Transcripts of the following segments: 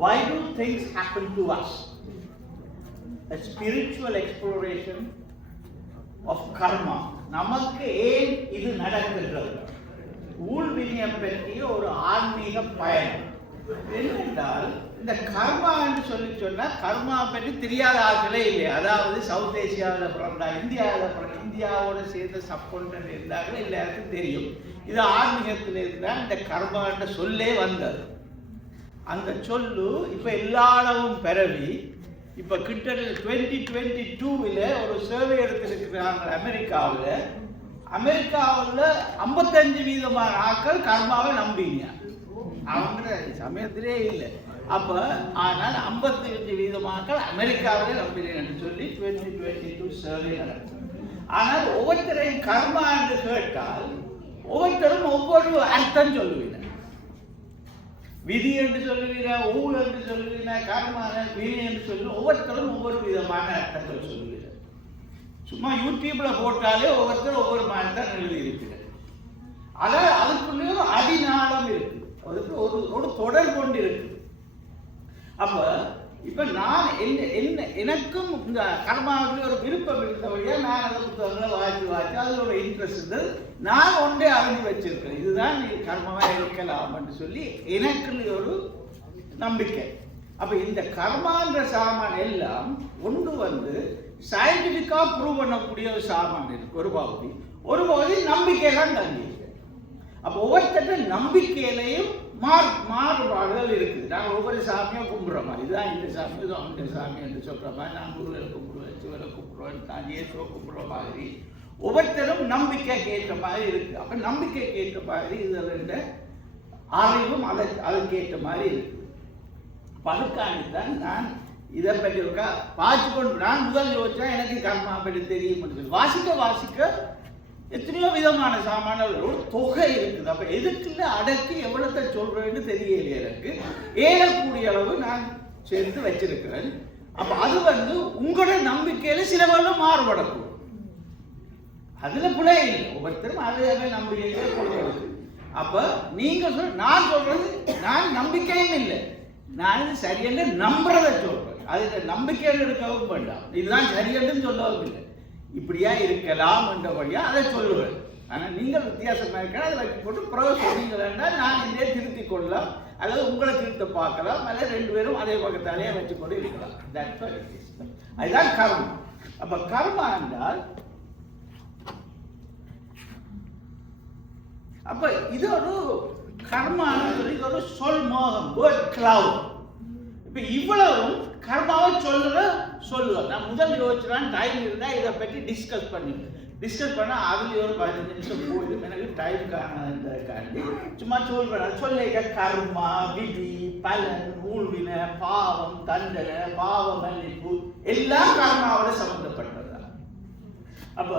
why do things happen to us? A spiritual exploration of karma. நமக்கு ஏன் இது நடக்கின்றது? ஊழ்வினையை பற்றிய ஒரு ஆன்மீக பயணம். என்னென்றால் இந்த கர்மா என்று சொன்னா கர்மா பற்றி தெரியாத ஆட்களே இல்லை. அதாவது சவுத் ஏசியாவில் பிறந்தா, இந்தியாவோட சேர்ந்த சப்கொண்டன்ட் இருந்தார்கள், எல்லாருக்கும் தெரியும். இது ஆன்மீகத்தில் இருந்தால் இந்த கர்மா என்ற சொல்லே வந்தது. அந்த சொல்லு இப்போ எல்லா அளவும் பரவி இப்போ கிட்டத்தட்ட 2022 ஒரு சர்வே எடுத்திருக்கிறாங்க அமெரிக்காவில் 55% ஆட்கள் கர்மாவை நம்பிங்க. அவங்க சமயத்திலே இல்லை. அப்போ ஆனால் 55% ஆட்கள் அமெரிக்காவிலே நம்பினேன்னு சொல்லி 2022 சர்வே நடக்கும். ஆனால் ஒவ்வொருத்தரையும் கர்மா என்று கேட்டால் ஒவ்வொருத்தரும் ஒவ்வொரு அர்த்தம் சொல்லுவீங்க. விதி என்று சொல்லுவீங்க, ஊழ் என்று சொல்லுவீங்க, கர்மான விதி என்று சொல்லி ஒவ்வொருத்தரும் ஒவ்வொரு விதமான அர்த்தங்கள் சொல்லுவீங்க. சும்மா யூடியூப்ல போட்டாலே ஒவ்வொருத்தரும் ஒவ்வொரு மாதிரி தான் எழுதியிருக்கிறார். அதாவது அதுக்குள்ளே ஒரு அடிநாளம் இருக்கு, அதுக்கு ஒரு தொடர் கொண்டு இருக்கு. அப்ப இப்ப நான் எனக்கும் இந்த கர்மாவுக்கு ஒரு விருப்பம் இருந்தபடியா நான் அந்த புத்தகங்களை வாசி அதில் ஒரு இன்ட்ரெஸ்ட் இருந்தது. நான் ஒன்றே அறிஞ்சு வச்சிருக்கேன், இதுதான் நீ கர்மாவா இருக்கலாம் என்று சொல்லி எனக்கு ஒரு நம்பிக்கை. அப்ப இந்த கர்மான்ற சாமான் எல்லாம் ஒன்று சயின்டிபிக்கா ப்ரூவ் பண்ணக்கூடிய ஒரு சாமான் இருக்கு. ஒரு பகுதி நம்பிக்கைதான் தங்கி. அப்போ ஒவ்வொருத்தட்ட நம்பிக்கையிலையும் மாறுபாடுகள் இருக்குது. நாங்கள் ஒவ்வொரு சாமியும் கும்பிட்ற மாதிரி, இதுதான் இந்த சாமி, இது அந்த சாமி என்று சொல்கிற மாதிரி, நான் முருகரை கும்பிடுவேன், சிவரை கும்பிடுவேன், நான் இயேசுவை கும்பிட்ற மாதிரி ஒவ்வொருத்தரும் நம்பிக்கைக்கு ஏற்ற மாதிரி இருக்கு. அப்போ நம்பிக்கைக்கு ஏற்ற மாதிரி இதில் அறிவும் அதுக்கேற்ற மாதிரி இருக்குது. அதுக்காண்டித்தான் நான் இதை பற்றி பார்த்து கொண்டு நான் முதல் யோசிச்சா எனக்கு கர்மா பற்றி தெரியும். வாசிக்க எத்தனையோ விதமான சாமான்கள் ஒரு தொகை இருக்குது. அப்ப எதுக்குள்ள அடக்கி எவ்வளத்தை சொல்றேன்னு தெரியலையே எனக்கு. ஏறக்கூடிய அளவு நான் சேர்த்து வச்சிருக்கிறேன். அப்ப அது உங்களோட நம்பிக்கையில சில வேலை மாறுபடக்கூடும். அதுல பிழை இல்லை, ஒவ்வொருத்தரும் அதே நம்பிக்கையிலே கொள்வது. அப்ப நீங்க நான் சொல்றது நான் நம்பிக்கையும் இல்லை, நான் சரியென்று நம்புறதை சொல்றேன். அதுல நம்பிக்கையில் இருக்கவும் வேண்டாம், இதுதான் சரியென்று சொல்லவும் இல்லை, இப்படியா இருக்கலாம் என்றபடியா அதை சொல்லுவேன். ஆனால் நீங்கள் வித்தியாசமாக இருக்க அதை வைக்க போட்டு பிறகு சொன்னீங்கன்னா நான் இதே திருத்திக் கொள்ளலாம், அல்லது உங்களை திருத்த பார்க்கலாம், அல்லது ரெண்டு பேரும் அதே பக்கத்தாலேயே வச்சுக்கொண்டு இருக்கலாம். அதுதான் கர்மா. அப்ப கர்மா என்றால் அப்ப இது ஒரு கர்மான்னு சொல்லி ஒரு சொல் மோகம், வேர்ட் கிளவுட். இப்ப இவ்வளவும் கர்மாவை சொல்லுவேன். நான் முதல் யோசிச்சுதான் டைம் இருந்தால் இதை பற்றி டிஸ்கஸ் பண்ண அதுல ஒரு 15 நிமிஷம் போயிடும். எனக்கு டைம் காணாதுக்காண்டி சும்மா சொல்றேன். கர்மா, விதி, பலன், ஊழ்வின, பாவம், தண்டனை, பாவ மன்னிப்பு எல்லாம் கர்மாவோட சம்பந்தப்பட்டதுதான். அப்ப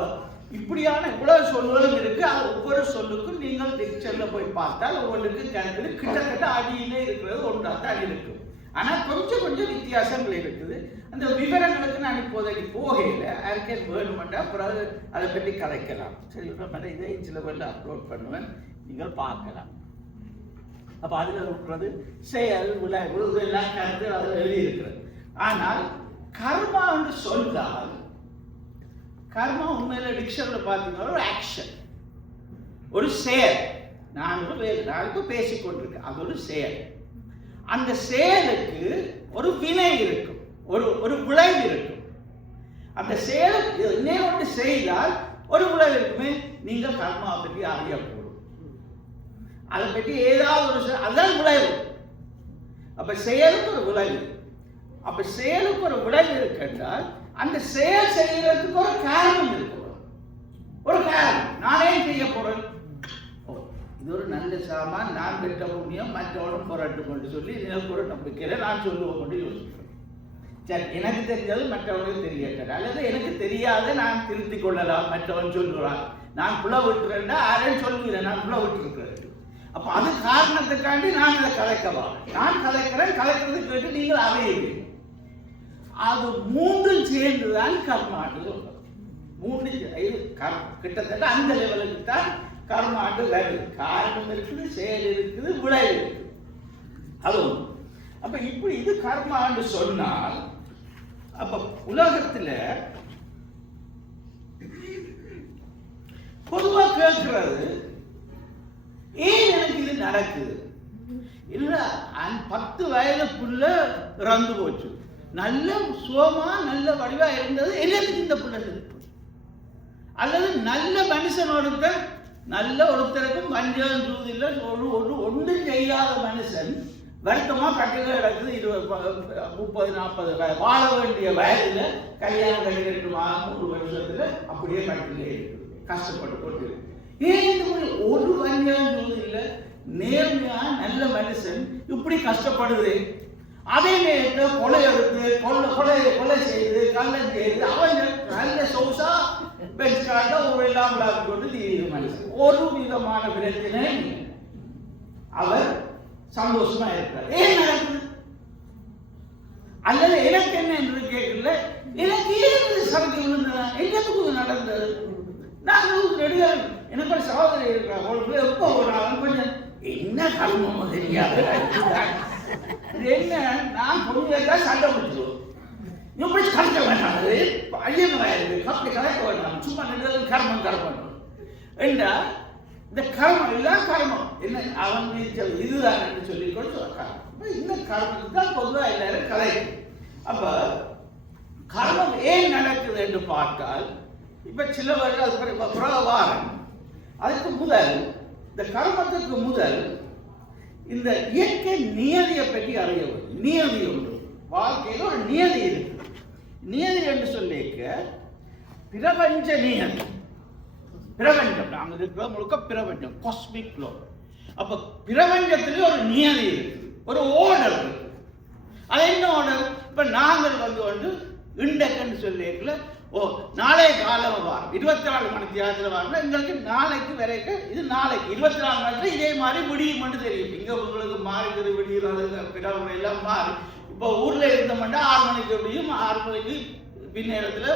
இப்படியான இவ்வளவு சொல்லுவதும் இருக்கு. அது ஒவ்வொரு சொல்லுக்கும் நீங்கள் பிக்சர்ல போய் பார்த்தால் ஒவ்வொன்றுக்கு கணக்கு கிட்டத்தட்ட அடியிலே இருக்கிறது ஒன்றாத்தான் இருக்கும். ஆனால் கொஞ்சம் வித்தியாசங்கள் இருக்குது. அந்த விவரங்களுக்கு நான் இப்போதைக்கு போகையில் யாருக்கே வேணுமெண்டா அப்புறம் அதை பற்றி கலைக்கலாம். சரி, இதை சில பேரில் அப்லோட் பண்ணுவேன், நீங்கள் பார்க்கலாம். அப்போ அதில் இருக்கிறது செயல், விளைவு, இதெல்லாம் கருத்து அதில் எழுதியிருக்கிறது. ஆனால் கர்மா என்று சொன்னால் கர்மா உண்மையில டிக்ஷனரியில் பார்த்தீங்கன்னா ஒரு ஆக்ஷன், ஒரு செயல். நான் இப்போ பேசிக்கொண்டிருக்கேன், அது ஒரு செயல். அந்த செயலுக்கு ஒரு வினை இருக்கும், ஒரு விளைவு இருக்கும். அந்த செயலுக்கு இன்னொன்று செய்தால் ஒரு விளைவு இருக்குமே. நீங்கள் கர்மாவை பற்றி அறியக்கூடும், அதை பற்றி ஏதாவது ஒரு அதுதான் விளைவு. அப்ப செயலுக்கு ஒரு விளைவு. அப்ப செயலுக்கு ஒரு விளைவு இருக்கின்றால் அந்த செயல் செய்யறதுக்கு ஒரு காரணம் இருக்கு. ஒரு காரணம், நானே செய்ய போறேன், இது ஒரு நல்ல சாமான், நான் பெற்ற புண்ணியம் மற்றவனும் போராட்டம் கொண்டு சொல்லி எனக்கு ஒரு நம்பிக்கையில நான் சொல்லுவோம் கொண்டு யோசிக்கிறேன். சரி, எனக்கு தெரிஞ்சது மற்றவனுக்கு தெரியட்டது, அல்லது எனக்கு தெரியாத நான் திருத்திக் கொள்ளலாம். மற்றவன் சொல்லுவான் நான் புல விட்டுறேன்னா யாரையும் சொல்லுகிறேன் நான் புல விட்டுருக்கிறேன். அப்ப அது காரணத்துக்காண்டி நான் இதை கலைக்கவா, நான் கலைக்கிறேன், கலைக்கிறது கேட்டு நீங்கள் அவையுங்க. அது மூன்றும் சேர்ந்துதான் கர்மாண்டு சொல்றோம். மூன்று கிட்டத்தட்ட அந்த லெவலுக்கு தான் கர்மாண்டு வருது. காரணம் இருக்குது, செயல் இருக்குது, விளைவு இருக்குது. அதுவும் அப்ப இப்படி இது கர்மான்னு சொன்னால் அப்ப உலகத்துல பொதுவா கேட்கிறது ஏன் எனக்கு இது நடக்குது இல்ல 10 வயதுக்குள்ள இறந்து போச்சு, நல்ல சுகமா நல்ல வடிவா இருந்தது, எல்லாத்துக்கும் இந்த புள்ள இருக்கு. அல்லது நல்ல மனுஷன் ஒருத்தருக்கும் பஞ்சம் சூது இல்லை, ஒன்றும் செய்யாத மனுஷன் வருத்தமா கட்டில கிடக்குது, 30-40 வாழ வேண்டிய வயதுல கல்யாணம் கட்டிட்டு 3 வருஷத்துல அப்படியே கட்டிலே இருக்குது, கஷ்டப்பட்டு போட்டு. ஏன் இந்த மாதிரி ஒரு பஞ்சம் சூது இல்லை, நேர்மையா நல்ல மனுஷன் இப்படி கஷ்டப்படுது? அதே நேரத்தில் கொலை எடுத்து கொலை செய்து கள்ளம் செய்து அவன் நல்ல சொகுசா பெண்காட்ட ஒரு எல்லாம் கொண்டு தீவிர மனுஷன், ஒரு விதமான பிரச்சனை அவர் சந்தோஷமா இருக்கிறார். ஏன் நடக்குது? அல்லது எனக்கு என்ன என்று கேட்கல, எனக்கு ஏன் சரக்கு விழுந்தது, எல்லாத்துக்கும் நடந்தது. நாங்கள் நடிகர் எனக்கு ஒரு சகோதரி இருக்கிறாங்க, எப்போ கொஞ்சம் என்ன கர்மம் தெரியாது, என்ன நான் கொஞ்சம் சண்டை முடிச்சிடுவோம், இப்படி கலைக்க வேண்டாம், ஐயன் வயது அப்படி கலைக்க வேண்டாம், சும்மா நடுவில் கர்மம் என்றா இந்த கர்மம் எல்லாம் கர்மம் என்ன அவன் இதுதான் என்று சொல்லி கொடுத்து இந்த கர்மத்துக்கு தான் பொதுவாக எல்லாரும் கலைக்கும். அப்ப கர்மம் ஏன் நடக்குது என்று பார்த்தால் இப்ப சில வருடம் அதுக்கு முதல் இந்த கர்மத்துக்கு முதல் இந்த இயற்கை நியதியை பற்றி அறிய வேண்டும். நியதி ஒன்று, வாழ்க்கையில் ஒரு நியதி இருக்கு. நியதி என்று சொல்லிக்க பிரபஞ்ச நியதி, பிரபஞ்சம் நாங்கள் இருக்கிற முழுக்க பிரபஞ்சம், காஸ்மிக் லோ. அப்ப பிரபஞ்சத்திலே ஒரு நியதி இருக்கு, ஒரு ஓர்டர் இருக்கு. அது என்ன ஓர்டர்? இப்ப நாங்கள் வந்து இண்டக்குன்னு சொல்லிக்கல, நாளைய காலம் வாரம் 24 மணி தியாகத்தில் வாரம் எங்களுக்கு நாளைக்கு வரைக்கும் இது நாளைக்கு 24 மணி இதே மாதிரி விடியும் மட்டும் தெரியும். இங்க உங்களுக்கு மாறுகிறது விடிகிறது பிறகு எல்லாம் மாறி. இப்போ ஊர்ல இருந்தோம்னா 6 மணிக்கு விடியும், 6 மணிக்கு பின்னேரத்துல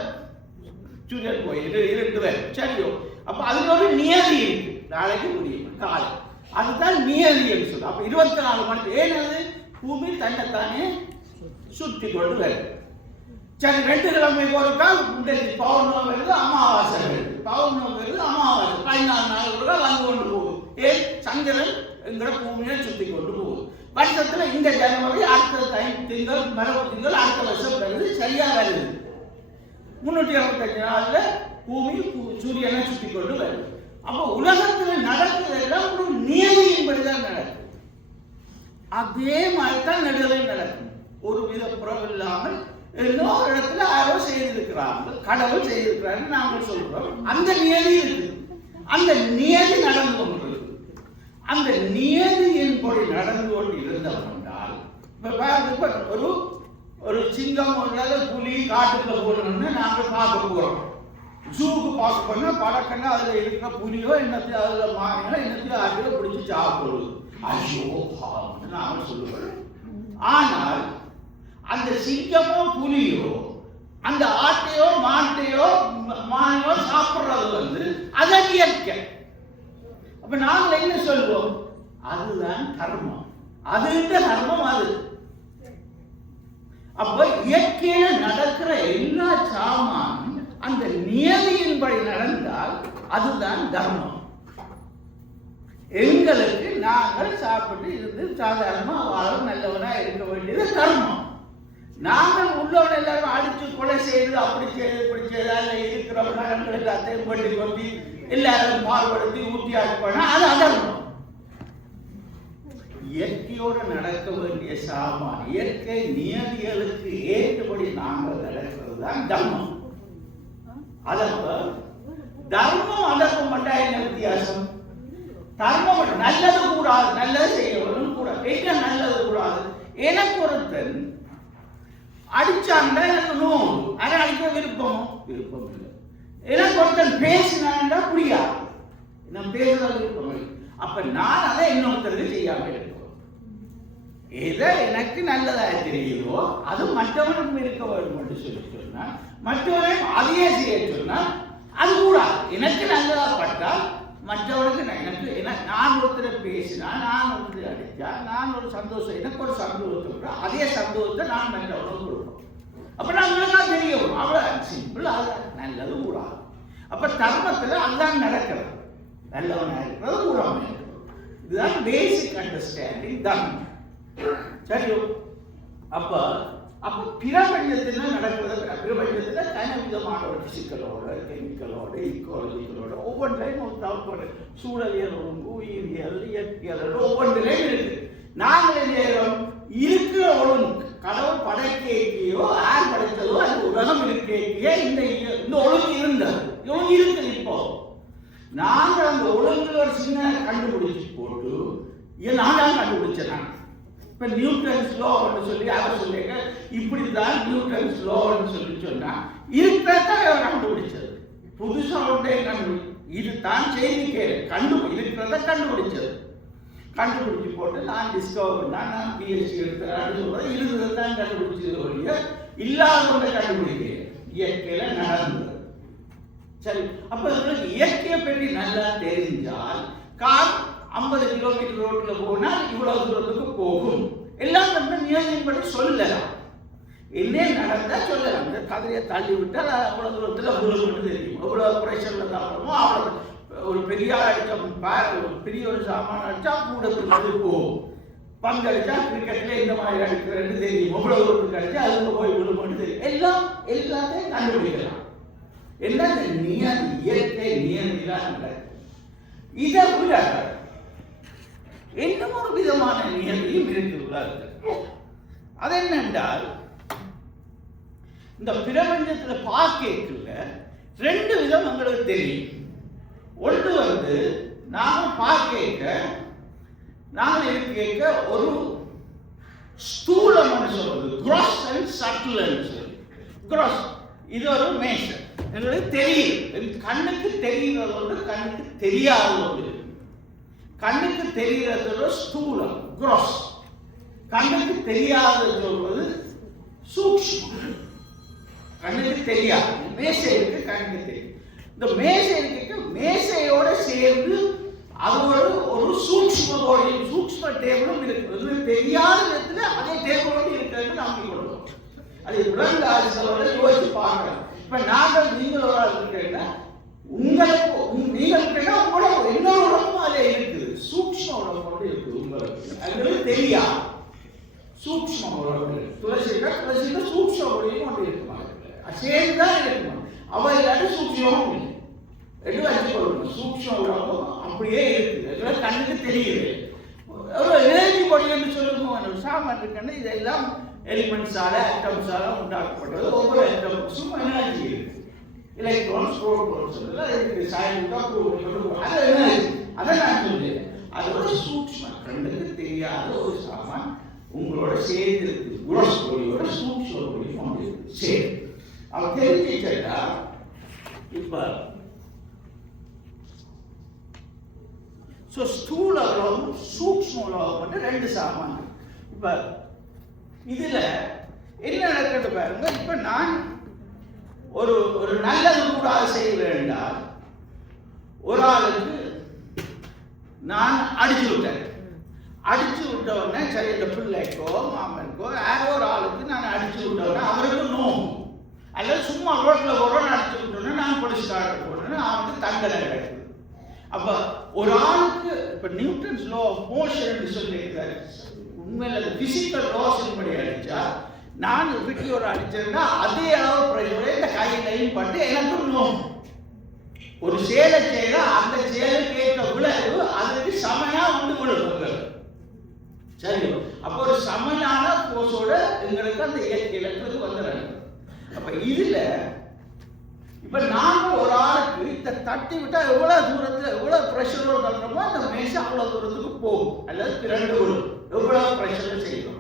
சூரியன் போய் 2 பேர் சரியோ. அப்ப அதுல ஒரு நியதி இருக்கு, நாளைக்கு முடியும் காலம், அதுதான் நியதி என்று சொல்லுவோம். அப்ப 24 மணி ஏனது பூமி தன்னைத்தானே சுற்றி கொண்டு வருது. சரி, 2 கிழமைக்கு ஒருக்கா பௌர்ணமி வருது, அமாவாசை வருது, பௌர்ணமி வருது, அமாவாசை 14 நாள் ஒருக்கா வந்து கொண்டு போகுது. ஏன்? சந்திரன் எங்களை பூமியை சுற்றி கொண்டு போகுது. வருஷத்துல இந்த ஜனவரி அடுத்த திங்கள் மரபு திங்கள் அடுத்த வருஷம் வருது, சரியா வருது. 365 நாள்ல பூமி சூரியனை சுற்றி கொண்டு வருது. அப்போ உலகத்துல நடக்குதெல்லாம் ஒரு நியதியின்படிதான் நடக்கும். அதே மாதிரிதான் நடுவில் நடக்கும், ஒரு வித புறம் இல்லாமல். இன்னொரு இடத்துல யாரோ செய்திருக்கிறார்கள், கடவுள் செய்திருக்கிறார்கள் நாங்கள் சொல்றோம். அந்த நியதி இருக்கு, அந்த நியதி நடந்து கொண்டிருக்கு. அந்த நியதியின்படி நடந்து கொண்டு இருந்தவென்றால் ஒரு சிங்கம் ஒன்றாக புலி காட்டுக்குள்ள போடணும்னு நாங்கள் பார்க்க போறோம். ஜூக்கு பார்க்க போனா பழக்கன்னா அதுல இருக்கிற புலியோ என்னத்தையும் அதுல மாறினா என்னத்தையும் அதுல பிடிச்சி சாப்பிடுவது, ஐயோ பாவம்னு நாங்கள் சொல்லுவோம். ஆனால் அந்த சிங்கமோ புலியோ அந்த ஆட்டையோ மாட்டையோ மானையோ சாப்பிடுறது அது இயற்கை. அப்ப நாங்கள் என்ன சொல்வோம்? அதுதான் கர்மம், அதுகிட்ட கர்மம் அது. அப்ப இயற்கையில நடக்கிற எல்லா சாமானும் அந்த நியதியின்படி நடந்தால் அதுதான் தர்மம். எங்களுக்கு நாங்கள் சாப்பிட்டு இருந்து சாதாரணமா வாழ நல்லவனா இருக்க வேண்டியது கர்மம். நாங்கள் உள்ளவன் எல்லாரும் அடிச்சு கொலை செய்து அப்படி செய்து இப்படி செய்தால் இருக்கிற நகங்களுக்கு அத்தையும் பண்ணி கொண்டு எல்லாரும் மாறுபடுத்தி ஊட்டி ஆட்பா அது அதர்மம். இயற்கையோடு நடக்க வேண்டிய சாமான் இயற்கை நியதிகளுக்கு ஏற்றபடி நாங்கள் நடக்கிறது தான் தர்மம். அதர்மம் தர்மம் அதர்மம் பண்ணா என்ன வித்தியாசம்? தர்மம் நல்லது கூடாது, நல்லது செய்யணும் கூடாது. என்ன நல்லது கூடாது? எனக்கு ஒருத்தன் அடிச்சாண்டா எனக்கு நோவு, அதை அடிக்க விருப்பம் இல்லை. எனக்கு ஒருத்தன் பேசினாண்டா புரியாது, நான் பேசுறது விருப்பம் இல்லை. அப்ப நான் அதை இன்னொருத்தருக்கு செய்யாம இருக்கோம். எதை எனக்கு நல்லதா தெரியுதோ அது மற்றவனுக்கும் இருக்க வேண்டும் என்று சொல்லி சொன்னால், மற்றவனையும் அதையே செய்ய சொன்னால் அது கூடாது. எனக்கு நல்லதா பட்டால் மற்றவனுக்கு நான் ஒருத்தரை பேசினா, நான் ஒருத்தரை அடித்தா, நான் ஒரு சந்தோஷம், எனக்கு ஒரு சந்தோஷத்தை கூட அதே சந்தோஷத்தை நான் மற்றவனுக்கு கொடுப்போம். அப்போ நம்மளுக்கா தெரியும், அவ்வளோ சிம்பிள். அது நல்லது கூடாது. அப்போ தர்மத்தில் அதுதான் நடக்கிறது. நல்லவனாக இருக்கிறது கூடாமல் இருக்கிறது. இதுதான் பேசிக் அண்டர்ஸ்டாண்டிங் தர்மம். சரியோ? அப்போ பிரபஞ்சத்தில் நடக்கிறது. பிரபஞ்சத்தில் கன விதமான ஒரு பிசிக்கலோட, கெமிக்கலோட, ஈக்காலஜிக்கலோட ஒவ்வொன்றையும் ஒரு தவிர்ப்பு சூழலியல் ஒழுங்கு, உயிரியல், இயற்பியலோட ஒவ்வொன்றிலையும் இருக்கு. நாங்கள் நேரம் இருக்கிற ஒழுங்கு கடவுள் படைக்கையோ யார் படைத்ததோ அந்த உலகம் இருக்கையே இந்த ஒழுங்கு இருந்தது. ஒழுங்கு இருக்குது. இப்போ நாங்கள் அந்த ஒழுங்குல ஒரு சின்ன கண்டுபிடிச்சு போட்டு நான் தான் கண்டுபிடிச்சேன். இப்போ நியூட்டன்ஸ் லோன்னு சொல்லி அவர் சொல்லிங்க, இப்படிதான் நியூட்டன்ஸ் லோன்னு சொல்லி சொன்னா இருக்கிறதான் அவர் கண்டுபிடிச்சது. புதுசாக ஒன்றே இதுதான் செய்தி இருக்கிறத கண்டுபிடிச்சது. கண்டுபிடிச்சு போட்டு நான் டிஸ்கவர் பண்ணா, நான் பிஎஸ்சி எடுத்தேன்னு சொல்றது இருந்ததை தான் கண்டுபிடிச்சது ஒழிய இல்லாத ஒன்றை கண்டுபிடிக்கிறேன். இயற்கையில நடந்தது. சரி, அப்ப உங்களுக்கு இயற்கையை பற்றி நல்லா தெரிஞ்சால் கார் 50 கிலோமீட்டர் ரோட்ல போனால் இவ்வளவு தூரத்துக்கு போகும். எல்லாம் வந்து நியதியின்படி சொல்லலாம். என்ன நடந்தா சொல்லலாம். இந்த கதையை தள்ளி விட்டால் அவ்வளவு தூரத்துல விழுகும்னு தெரியும். எவ்வளவு பிரஷர்ல தாவரமோ அவ்வளவு. ஒரு பெரிய பெரிய ஒரு சாமான அடிச்சா கூடத்துக்கு போகும். பங்கடிச்சா கிரிக்கெட்ல இந்த மாதிரி அடிக்கிறேன்னு தெரியும். எவ்வளவு தூரத்துக்கு அடிச்சா அதுக்கு போய் விழுகும்னு தெரியும். எல்லாத்தையும் கண்டுபிடிக்கலாம். என்ன நியதி, இயற்கை நியதிதான் நடக்கும். இதை விட இன்னும் ஒரு விதமான நியதியும் இருக்கு. அது என்னென்றால், இந்த பிரபஞ்சத்துல பார்க்கல 2 விதம் உங்களுக்கு தெரியும். ஒன்று வந்து நாம பார்க்க நாங்கள் இருக்க ஒரு ஸ்தூலம் சொல்றது, கிராஸ் அண்ட் சட்டில் சொல்லி. கிராஸ் இது ஒரு மேஷன் எங்களுக்கு தெரியும். கண்ணுக்கு தெரிகிறதோடு கண்ணுக்கு தெரியாததோடு. கண்ணுக்கு தெரிகிறது ஸ்தூலம், கிராஸ். கண்ணுக்கு தெரியாத சொல்வது சூக்ஷ்மம். கண்ணுக்கு தெரியாது. மேசை இருக்கு, கண்ணுக்கு தெரியும். இந்த மேசை இருக்க மேசையோட சேர்ந்து அதோட ஒரு சூக்ஷ்ம டேபிளும் இருக்கு. தெரியாத இடத்துல அதே டேபிளோடு இருக்கிறது நம்பிக்கொள்ளும். அது உடல்களோட யோசிச்சு பார்க்கலாம். இப்ப நாங்கள் நீங்கள் ஒரு ஆள் இருக்கீங்கன்னா உங்களுக்கு உங்களோட இன்னொரு உடம்பும் அதில் இருக்குது. சூக்ஷ்ம உடம்போடு இருக்குது. உங்களுக்கு தெரியாது. சூக்ஷ்ம உடம்பு துளசியில சூக்ஷ்ம உடையும் ஒன்று இருக்குமா? சேர்ந்துதான் இருக்குமா? அவ இல்லாட்டி சூக்ஷ்மமும் இல்லை. ரெண்டு வச்சுக்கொள்ளணும். சூக்ஷ்ம உடம்பும் அப்படியே இருக்குது. கண்ணுக்கு தெரியுது. ஒரு எனர்ஜி பாடி என்று சொல்லுவோம். சாமான் இருக்குன்னு இதெல்லாம் எலிமெண்ட்ஸால ஆட்டம்ஸால உண்டாக்கப்பட்டது. ஒவ்வொரு ஆட்டம்ஸும் எனர்ஜி இருக்கு. எலக்ட்ரான்ஸ், புரோட்டான்ஸ் இருக்கு. அதை நான் சொல்றேன். அது ஒரு சூக்ஷ்ம கண்ணுக்கு தெரியாத ஒரு சாமான் உங்களோட சேர்ந்து இருக்கு. குரோஸ் பொடியோட சூக்ஷ்ம பொடியும் ஒன்று சரி. அவன் தெரிஞ்சுட்டா இப்ப ஸ்தூல உலகம் சூக்ஷ்ம உலகம் 2 சாமான். இப்ப இதுல என்ன நடக்கிறது பாருங்க. இப்ப நான் ஒரு நல்லது கூட செய்ய வேண்டாம். ஒரு ஆளுக்கு நான் அடிச்சு விட்டேன். அடிச்சு விட்ட உடனே சரி, இந்த பிள்ளைக்கோ மாமனுக்கோ யாரோ ஒரு ஆளுக்கு நான் அடிச்சு விட்ட உடனே அவருக்கு நோவும். அல்லது சும்மா ரோட்ல போறோன்னு அடிச்சு விட்டோன்னே நான் போலீஸ் கார்டு போடணும்னு அவனுக்கு தண்டனை கிடைக்குது. அப்ப ஒரு ஆளுக்கு இப்ப நியூட்டன்ஸ் லா ஆஃப் மோஷன் சொல்லியிருக்காரு. உண்மையில அந்த பிசிக்கல் லாஸின் படி அடிச்சா நான் இப்படி ஒரு அடிச்சேன்னா அதே அளவு பிரயோஜனம் இந்த கையிலையும் பட்டு எனக்கு நோவும். ஒரு செயலை செய்யற அந்த செயலுக்கு ஏற்ற விளைவு அதுக்கு சமையா வந்து கொடுக்குங்க. சரி, அப்போ ஒரு சமையான போஸோட எங்களுக்கு அந்த இயற்கையில வந்துடுறாங்க. அப்ப இதுல இப்ப நாங்க ஒரு ஆளுக்கு இதை தட்டி விட்டா எவ்வளவு தூரத்துல எவ்வளவு பிரஷரோட தள்ளுறோமோ அந்த மேசை அவ்வளவு தூரத்துக்கு போகும். அல்லது 2 விழும். எவ்வளவு பிரஷர் செய்யணும்.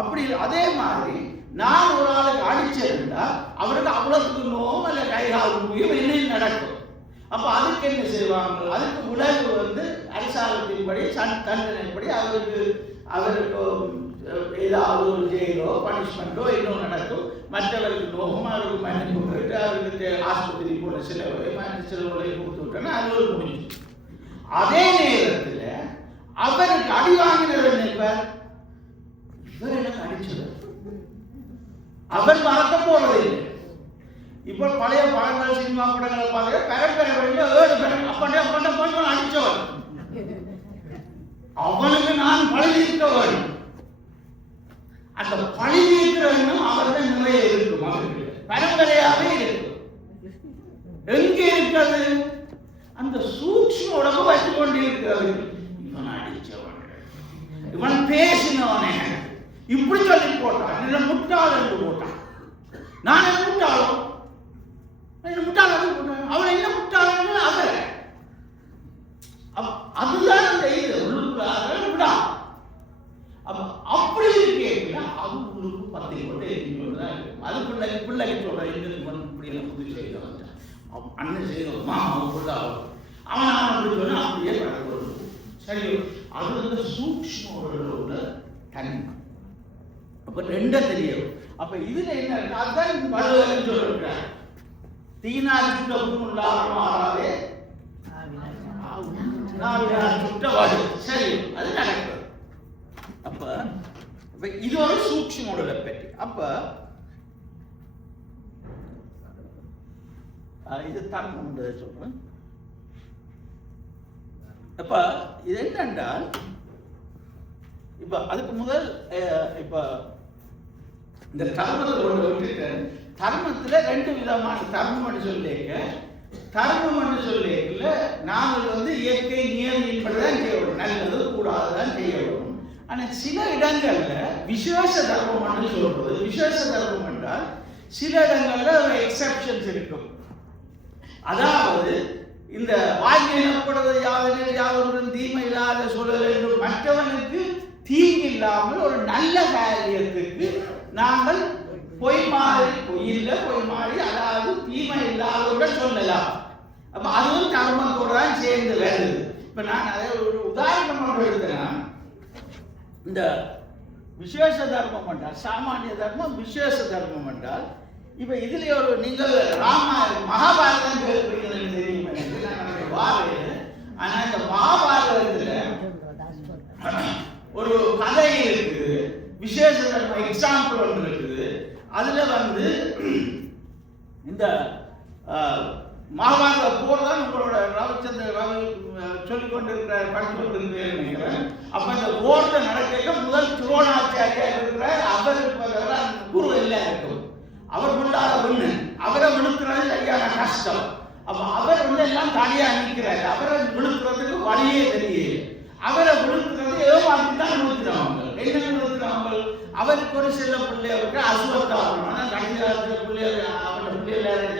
அப்படி அதே மாதிரி நான் ஒரு ஆளுக்கு அடிச்சிருந்தா அவருக்கு அவ்வளவுக்கு நோவும் அல்ல கைகால் முடியும் என்ன நடக்கும். அப்ப அதுக்கு என்ன செய்வாங்க? அதுக்கு விளைவு வந்து அரசாங்கத்தின்படி தண்டனைப்படி அவருக்கு ஏதாவது ஒரு ஜெயிலோ பனிஷ்மெண்டோ இன்னும் நடக்கும். மற்றவருக்கு நோகமாக அவருக்கு மன்னிப்பு போட்டு அவருக்கு ஆஸ்பத்திரி போல செலவுகளை கொடுத்து விட்டோன்னா அது முடிஞ்சு. அதே நேரத்தில் அவருக்கு அடி வாங்கினவர் இவர் எனக்கு அடிச்சது அவர் மறக்க போறதில்லை. இப்போ பழைய படங்கள் சினிமா படங்களை பார்க்க பரம்பரை அடிச்சவர் அவனுக்கு நான் பழி இருக்க வேண்டும். அந்த பழி இருக்கிற எண்ணம் அவர்கள் நிறைய இருக்கும், அவருக்கு பரம்பரையாகவே இருக்கும். எங்கே இருக்கிறது? அந்த சூக்ஷ்ம உடம்பு வச்சு கொண்டு இருக்கிறது. இவன் அடிச்சவன், இவன் பேசினவனே இப்படி சொல்லி போட்டான், என்ன முட்டாள் என்று போட்டான். நான் என்ன முட்டாளோ? என்ன முட்டாள் போட்டான். அவன் என்ன முட்டாள் அவர் அதுதான் அந்த இது உள்ளுக்குள்ளாக விடா. அப்படி இருக்கேன் அது உங்களுக்கு 10 கொண்டே தான் இருக்கும். அது பிள்ளைக்கு சொல்ற இப்படியெல்லாம் புது செய்யலாம் அண்ணன் செய்யணுமா அவன் அப்படி சொன்னா அப்படியே பழக்கம். சரி, அது வந்து சூக்ஷ்மோட தன்மை. அப்ப ரெண்டா தெரியும். அப்ப இதுல என்ன அதுதான் வள்ளுவர் சொல்றார், தீனாருக்கு மாறாதே சுற்றவாடு. சரி, அது நடக்கும். அப்ப இது ஒரு சூக்ஷ்மோட பற்றி. அப்ப இது தர்மம் சொல்றேன். அப்ப இது என்னென்றால் இப்ப அதுக்கு முதல் இப்ப இந்த தர்மத்துல 2 விதமான தர்மம் சொல்லிக்க. தர்மம் சொல்லிக்கல நாங்கள் வந்து இயற்கை நியமிப்பதான் செய்யணும், நல்லது கூடாதுதான் செய்யணும். ஆனா சில இடங்கள்ல விசேஷ தர்மம் சொல்றது. விசேஷ தர்மம் என்றால் சில இடங்கள்ல எக்ஸெப்ஷன்ஸ் இருக்கும். அதாவது இந்த வாங்கி எனப்படுவது யாதொன்றும் தீமை இல்லாத சூழல் என்று மற்றவனுக்கு தீங்கு இல்லாமல் ஒரு நல்ல காரியத்துக்கு நாங்கள் பொய் மாறி அதாவது தீமை இல்லாதவர்கள் சொல்லலாம். அப்ப அதுவும் தர்மத்தோடு தான் சேர்ந்து வருது. இப்ப நான் அதை ஒரு உதாரணம் எழுதுறேன். இந்த விசேஷ தர்மம் என்றால் சாமானிய தர்மம், விசேஷ தர்மம் என்றால் இப்ப இதுல ஒரு நீங்கள் மகாபாரதம் தெரியும். ஆனா இந்த மகாபாரதத்துல ஒரு கதை இருக்குது, விசேஷ தர்மம் எக்ஸாம்பிள் ஒன்று இருக்குது. அதுல வந்து இந்த மகாபாரத போர் தான் உங்களோட சொல்லிக் கொண்டிருக்கிற படித்து கொண்டிருக்கிறேன். அப்ப இந்த போர்ல நடக்க முதல் துரோணாச்சாரியா இருக்கிற அவர் குரு எல்லாம் இருக்கும். அவர் கொண்டாட ஒண்ணு அவரை விழுக்கிறது சரியான கஷ்டம். அப்ப அவர் வந்து எல்லாம் தனியா நிற்கிறாரு. அவரை விழுக்கிறதுக்கு வழியே தெரியல. அவரை விழுக்கிறது ஏமாற்றி தான் விழுக்கிறாங்க. என்ன விழுக்கிறாங்க? அவருக்கு ஒரு சில பிள்ளைகளுக்கு அசுவத்தாமன் கடைசி பிள்ளைகள் அவரோட பிள்ளைகள்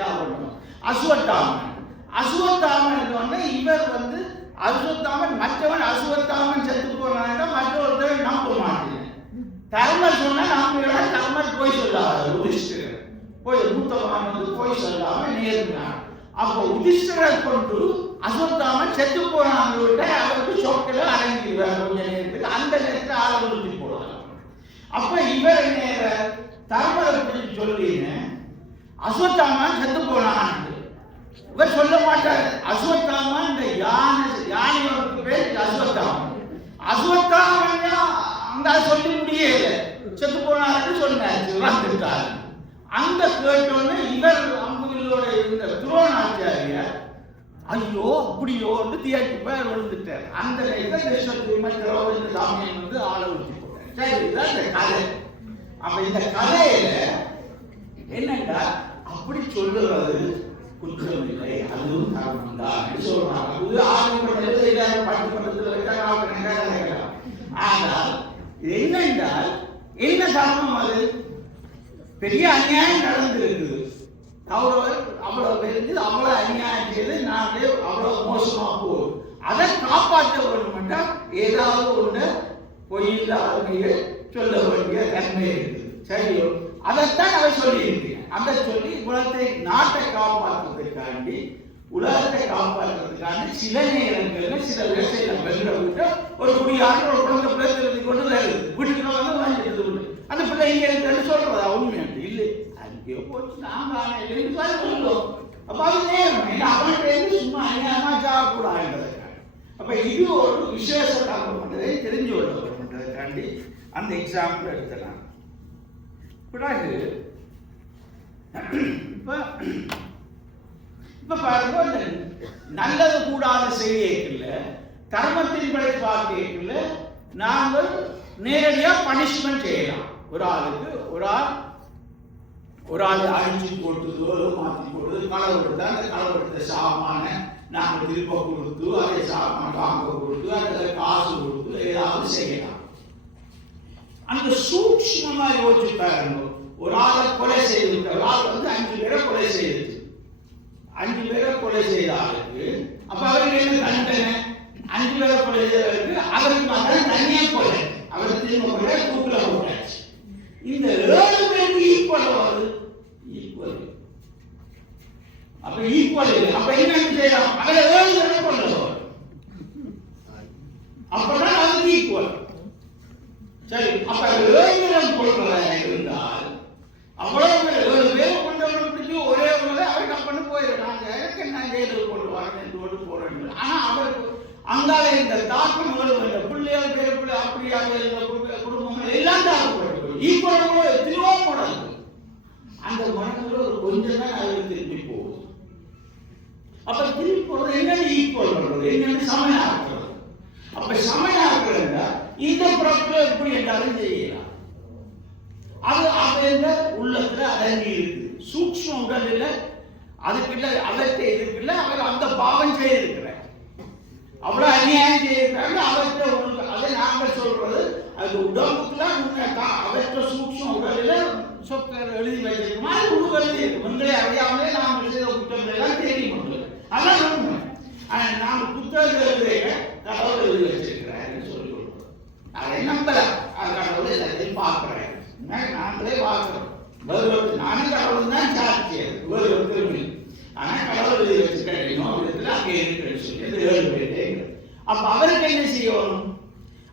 அசுவத்தாமன் இவர் வந்து அசுவத்தாமன் மற்றவன் அசுவத்தாமன் செத்து போனாங்க. மற்றவர்கள் நம்ப மாட்டேன். தர்மர் சொன்னா நம்ப தர்மர் போய் சொல்லாது. யுதிஷ்டிரர் போய் மூத்தவன் வந்து போய் சொல்லாம நேர்ந்தார். அப்போ யுதிஷ்டிரரை கொண்டு அசுவத்தாமன் செத்து போனாங்க. அவருக்கு சொற்களை அடங்கிடுவார் கொஞ்ச நேரத்துக்கு. அந்த நேரத்தில் ஆளை உறுதி போடுறாங்க. அப்ப இவர் என்ன தர்மரை பிடிச்சி சொல்றீங்க அசுவத்தாமன் செத்து போனான். இவர் சொல்ல மாட்டார். அசுவத்தாமன் இந்த யானையோருக்கு பேர் அசுவத்தாமன். அசுவத்தாமன் அங்க சொல்லி முடியல, செத்து போனாரு சொன்னார். அந்த கேட்டோன்னு இவர் அம்புகளோட இருந்த துரோணாச்சாரியார் ஐயோ அப்படியோ தியாக்கி பேர் விழுந்துட்டார். அந்த சாமியை வந்து ஆள ஊற்றி போட்டார். சரி, இதுதான் இந்த கதை. அப்ப இந்த கதையில என்னன்னா அப்படி சொல்லுறது குற்றம் இல்லை, அதுவும் தர்மம் தான் சொல்றாங்க. ஆனால் என்னென்றால் என்ன தர்மம்? அது பெரிய அநியாயம் நடந்திருக்குது. கௌரவர் அவ்வளவு பேருக்கு அவ்வளவு அநியாயம் செய்து நாங்களே அவ்வளவு மோசமா போகும். அதை காப்பாற்ற வேண்டும் என்றால் ஏதாவது ஒன்று பொய்யில்லாத சொல்ல வேண்டிய தன்மை இருக்குது. சரியோ? அதைத்தான் அவர் சொல்லி இருக்கிறேன். அதை சொல்லி உலகத்தை நாட்டை காப்பாற்றுவதற்காண்டி உலகத்தை காப்பாற்றுவதற்காண்டி சில நேரங்களில் சில விஷயங்கள் வெல்ல விட்டு ஒரு குடியாக ஒரு குழந்தை பிள்ளை கொண்டு வருது. வீட்டுக்குள்ள வந்து வாங்கிட்டு அந்த பிள்ளை இங்கே இருக்கிறது சொல்றதா உண்மை இல்லை. போச்சு நாங்கள் சொல்லுவோம். அப்போ அது நேரம் அவன்கிட்ட சும்மா அநியாயமா சாப்பிடக்கூடாதுன்றதுக்காக. அப்போ இது ஒரு விசேஷ தாக்கம் பண்ணுறதை தெரிஞ்சு கொள்ளப்படுறதுக்காண்டி அந்த எக்ஸாம்பிள் எடுத்துலாம். பிறகு இப்ப பாருங்க, நல்லது கூடாத செய்யல கர்மத்தின் படி பார்க்கல நாங்கள் நேரடியா பனிஷ்மெண்ட் செய்யலாம். ஒரு ஆளுக்கு ஒரு ஆள் அழிச்சு போட்டுதோ மாற்றி போடுறது களவு எடுத்தா அந்த களவு எடுத்த சாமான நாங்கள் திருப்ப கொடுத்து அதை சாமான வாங்க கொடுத்து அதில் காசு கொடுத்து ஏதாவது செய்யலாம். அந்த சூக்ஷ்மமா யோசிச்சு பாருங்க. ஒரு ஆளை கொலை செய்திருக்கிற ஆள் 5 பேரை கொலை செய்யுது. 5 பேரை கொலை செய்த ஆளுக்கு அப்ப அவருக்கு என்ன தண்டனை? 5 பேரை கொலை செய்தவருக்கு அவருக்கு மாத்திரம் தனியா கொலை, அவர் திரும்ப கொலை தூக்கில போட்டாச்சு. இந்த 7 பேருக்கு ஈக்குவல் வருது. ஈக்குவல் அப்ப ஈக்குவல் அப்ப என்ன செய்யலாம்? அவரை 7 பேரை கொல்ல அப்பதான் அதுக்கு ஈக்குவல். சரி, அப்ப 7 பேரை கொள்றதா இருந்தால் அவ்வளவு 7 பேர் கொண்டவரை பிடிச்சி ஒரே ஒரு அவர் கம்பெனி போயிடுறாங்க. எனக்கு நான் ஜெயிலுக்கு கொண்டு வரேன் என்று ஓட்டு போறேன். ஆனா அவருக்கு அங்கால இந்த தாக்கம் இந்த பிள்ளையால் பேர் பிள்ளை அப்படியாக இருந்த குடும்பங்கள் எல்லாம் தாக்கப்பட்டு ஈக்குவலோட எத்தனையோ மடங்கு அந்த மடங்குல ஒரு கொஞ்சம் தான் அது திருப்பி போகுது. அப்ப திருப்பி போறது என்னன்னு ஈக்குவல் பண்றது, என்னன்னு சமயாக்குறது. அப்ப சமயாக்குறா இந்த பிறப்புல எப்படி என்றாலும் செய்யலாம். அது அவங்க உள்ளத்துல அடங்கி இருக்கு. சூக்ஷ்ம உடல் இல்ல, அதுக்குள்ள அவற்றை இருக்குல்ல, அவர் அந்த பாவம் செய்திருக்கிறார், அவ்வளவு அநியாயம் செய்திருக்கிறாங்க. அவற்றை அதை நாங்கள் சொல்றது அது உடம்புக்குள்ள அவற்றை சூக்ஷ்ம உடலில் சொற்கள் எழுதி வச்சிருக்கோம். அது உள்ள எழுதி இருக்கு. உங்களை அறியாமலே நாங்கள் செய்த குற்றங்கள் எல்லாம் தேடி கொண்டு அதான் உண்மை. ஆனால் நாங்கள் குற்றங்கள் எழுதுகிற கடவுள் எழுதி வச்சிருக்கிறார் சொல்லி கொடுக்கிறோம். அதை நம்பலாம். அது கடவுள் எல்லாத்தையும் பார்க்கிறேன், நாங்களே பார்க்கிறோம். நானும் கடவுள் தான் சாட்சியது திரும்பி. ஆனால் கடவுள் எழுதி வச்சிருக்கேன் இன்னொரு விதத்தில் அங்கே இருக்கிறேன்னு சொல்லி 7 பேர். அப்ப அவருக்கு என்ன செய்யணும்?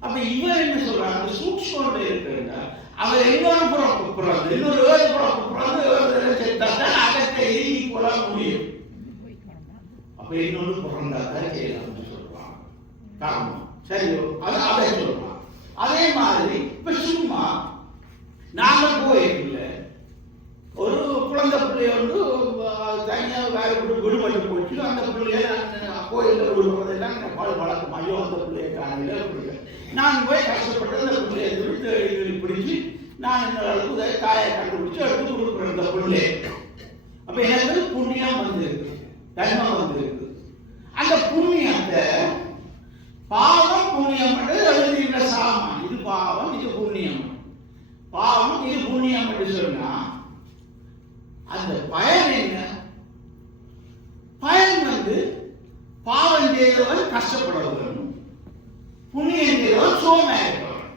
அப்ப இவர் என்ன சொல்றாங்க? சூக்ஷ்மோட இருக்கிற அவர் இன்னொரு புறப்பு பிறந்து இன்னொரு 7 புறப்பு பிறந்து 7 செத்தாதான் அகத்தை ஈக்குவலா முடியும். அப்ப இன்னொரு பிறந்தாதான் செய்யலாம்னு சொல்றாங்க. காரணம் சரியோ? அது அதை சொல்றாங்க. அதே மாதிரி இப்ப சும்மா நாங்க போயிருக்கல ஒரு குழந்தை பிள்ளைய வந்து தனியா வேற விடுபட்டு போச்சு. அந்த பிள்ளைய கோயில விடுபடுறதெல்லாம் வழக்கம். ஐயோ அந்த பிள்ளைய காணல, நான் போய் கஷ்டப்பட்டு அந்த பிள்ளைய திருத்தி பிடிச்சு நான் இந்த அளவுக்கு தாயை கண்டுபிடிச்சு எடுத்து கொடுக்குறேன் இந்த பிள்ளை. அப்ப எனக்கு புண்ணியம் வந்திருக்கு, தர்மம் வந்திருக்கு. அந்த புண்ணியத்தை பாவம் புண்ணியம் எழுதின்ற சாமான். இது பாவம், இது புண்ணியம். பாவம் இது புண்ணியம் என்று சொன்னா அந்த பயன் என்ன? பயன் வந்து பாவம் செய்தவன் கஷ்டப்படுவன், புண்ணியம் செய்தவன் சோமா இருப்பவன்.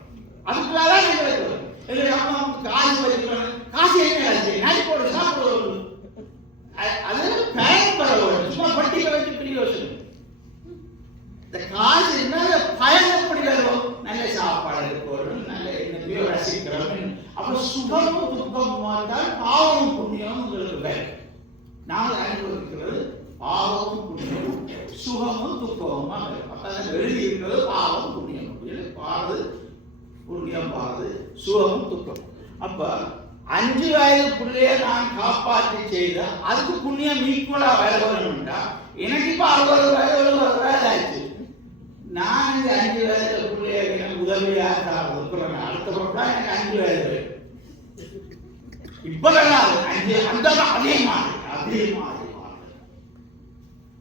அதுக்குள்ளதான் எங்களுக்கு அம்மா காசு வச்சுக்கணும். காசு என்ன நாளைக்கு சாப்பிடுவது அது பயன்படுவது. சும்மா பட்டிக்க வச்சு பிரியோசனம். இந்த காசு என்ன பயன் எப்படி வரும்? நல்ல சாப்பாடு இருக்கணும், நல்ல என்னத்தையோ ரசிக்கிறோம். அப்ப சுகமும் துக்கமும் தான் பாவமும் புண்ணியமும் உங்களுக்கு வேறு. நாங்கள் அனுபவிக்கிறது பாவமும் புண்ணியமும் சுகமும் துக்கமுமா இருக்கும். அப்ப எழுதி இருக்கிறது பாவம் புண்ணியம். பாது புண்ணியம் பாது சுகமும் துக்கம். அப்ப 5 வயது பிள்ளைய நான் காப்பாற்றி செய்த அதுக்கு புண்ணியம் ஈக்குவலா வேலை வேணும்டா. எனக்கு இப்ப 60 வயது 70 வயது ஆச்சு. நான் இந்த 5 வயதுல பிள்ளைய எனக்கு உதவியாக அடுத்த பொருட்களா எனக்கு 5 வயது இப்ப வேணாது 5 அந்த அதே மாதிரி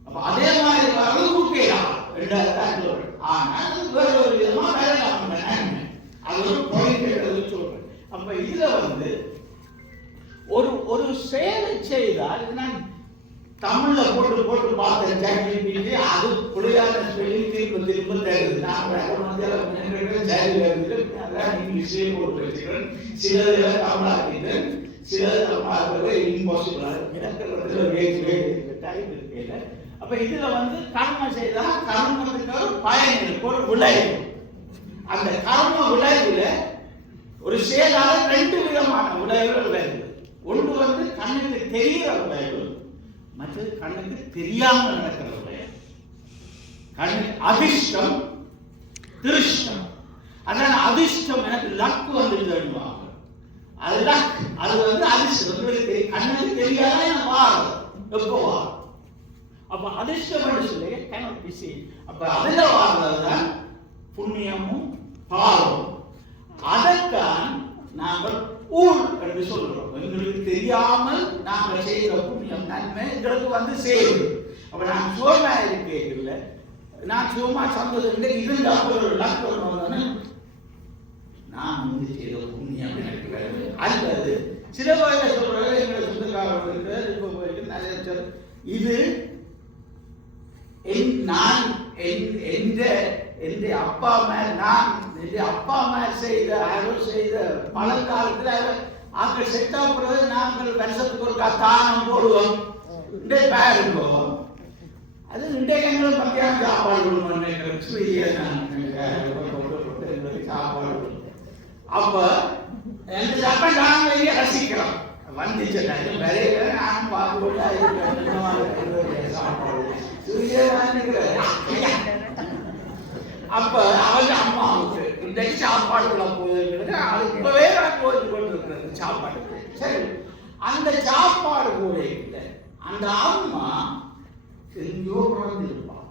அப்ப அதே மாதிரி வர்றது முக்கியம் 2000. ஆனால் வேற ஒரு விதமா வேலைலாம் அது ஒரு பாயிண்ட் சொல்றேன். அப்ப இதுல வந்து ஒரு செயலை செய்தால் நான் தமிழ்ல போட்டு பார்த்தேன். அது புரியாத சொல்லி திரும்ப தருது. நான் இங்கிலீஷ்லயே போட்டு வச்சுக்கிறேன். சிலது தமிழாக்கிட்டேன், சிலது தமிழாக்கிறது இம்பாசிபிள். டைம் இருக்கல. அப்ப இதுல வந்து கர்மம் செய்தா கர்மத்துக்கு ஒரு பயன் இருக்கு, ஒரு விளைவு. அந்த கர்ம விளைவுல ஒரு செயலால 2 விதமான விளைவுகள் வருது. ஒன்று வந்து கண்ணுக்கு தெரிகிற விளைவு, மற்றது கண்ணுக்கு தெரியாமல் நடக்கிற விளைவு. கண்ணுக்கு அதிர்ஷ்டம், திருஷ்டம். அதான் அதிர்ஷ்டம் எனக்கு லக்கு வந்து வேணுவாங்க. அது லக், அது வந்து அதிர்ஷ்டம். கண்ணுக்கு தெரியாத வாரம் எப்போ வாரம். அப்ப அதிர்ஷ்டம் சொல்லி அப்ப அதுல வாழ்றதுதான் புண்ணியமும் பாவம். அதைத்தான் நாங்கள் ஊழ் என்று சொல்றோம். எங்களுக்கு தெரியாமல் நாங்கள் செய்கிற புண்ணியம் நன்மை எங்களுக்கு வந்து சேரும். அப்ப நான் சுகமா இருக்கல, நான் சுகமா சந்தோஷம் இருந்தா ஒரு லக்கம் நான் வந்து செய்த புண்ணியம் எனக்கு வருது. அல்லது சில வகையில் சொல்றது எங்களை சொந்தக்காரர்களுக்கு இப்போ போயிட்டு நிறைய இது நான் எந்த அப்பா மேல் நான் அப்பா மேல் செய்த அருள் செய்த பழங்காலத்தில் ஆக்கள் செட்டா போறது நாங்கள் வருஷத்துக்கு ஒரு தானம் போடுவோம். பேருவோம் அது இன்றைக்கு எங்களுக்கு மத்தியானம் சாப்பாடு கொடுக்கணும் சாப்பாடு. அப்ப எந்த சாப்பாடு நாங்கள் ரசிக்கிறோம் வந்துச்சு நிறைய நானும் பார்க்க சாப்பாடு. அப்ப அவங்க அம்மாவுக்கு இன்றைக்கு சாப்பாடுக்குள்ள போயிருக்கிறது இப்பவே போயிட்டு கொண்டு இருக்கிறது சாப்பாடு. சரி, அந்த சாப்பாடு கூட இல்லை. அந்த அம்மா எங்கேயோ பிறந்திருப்பான்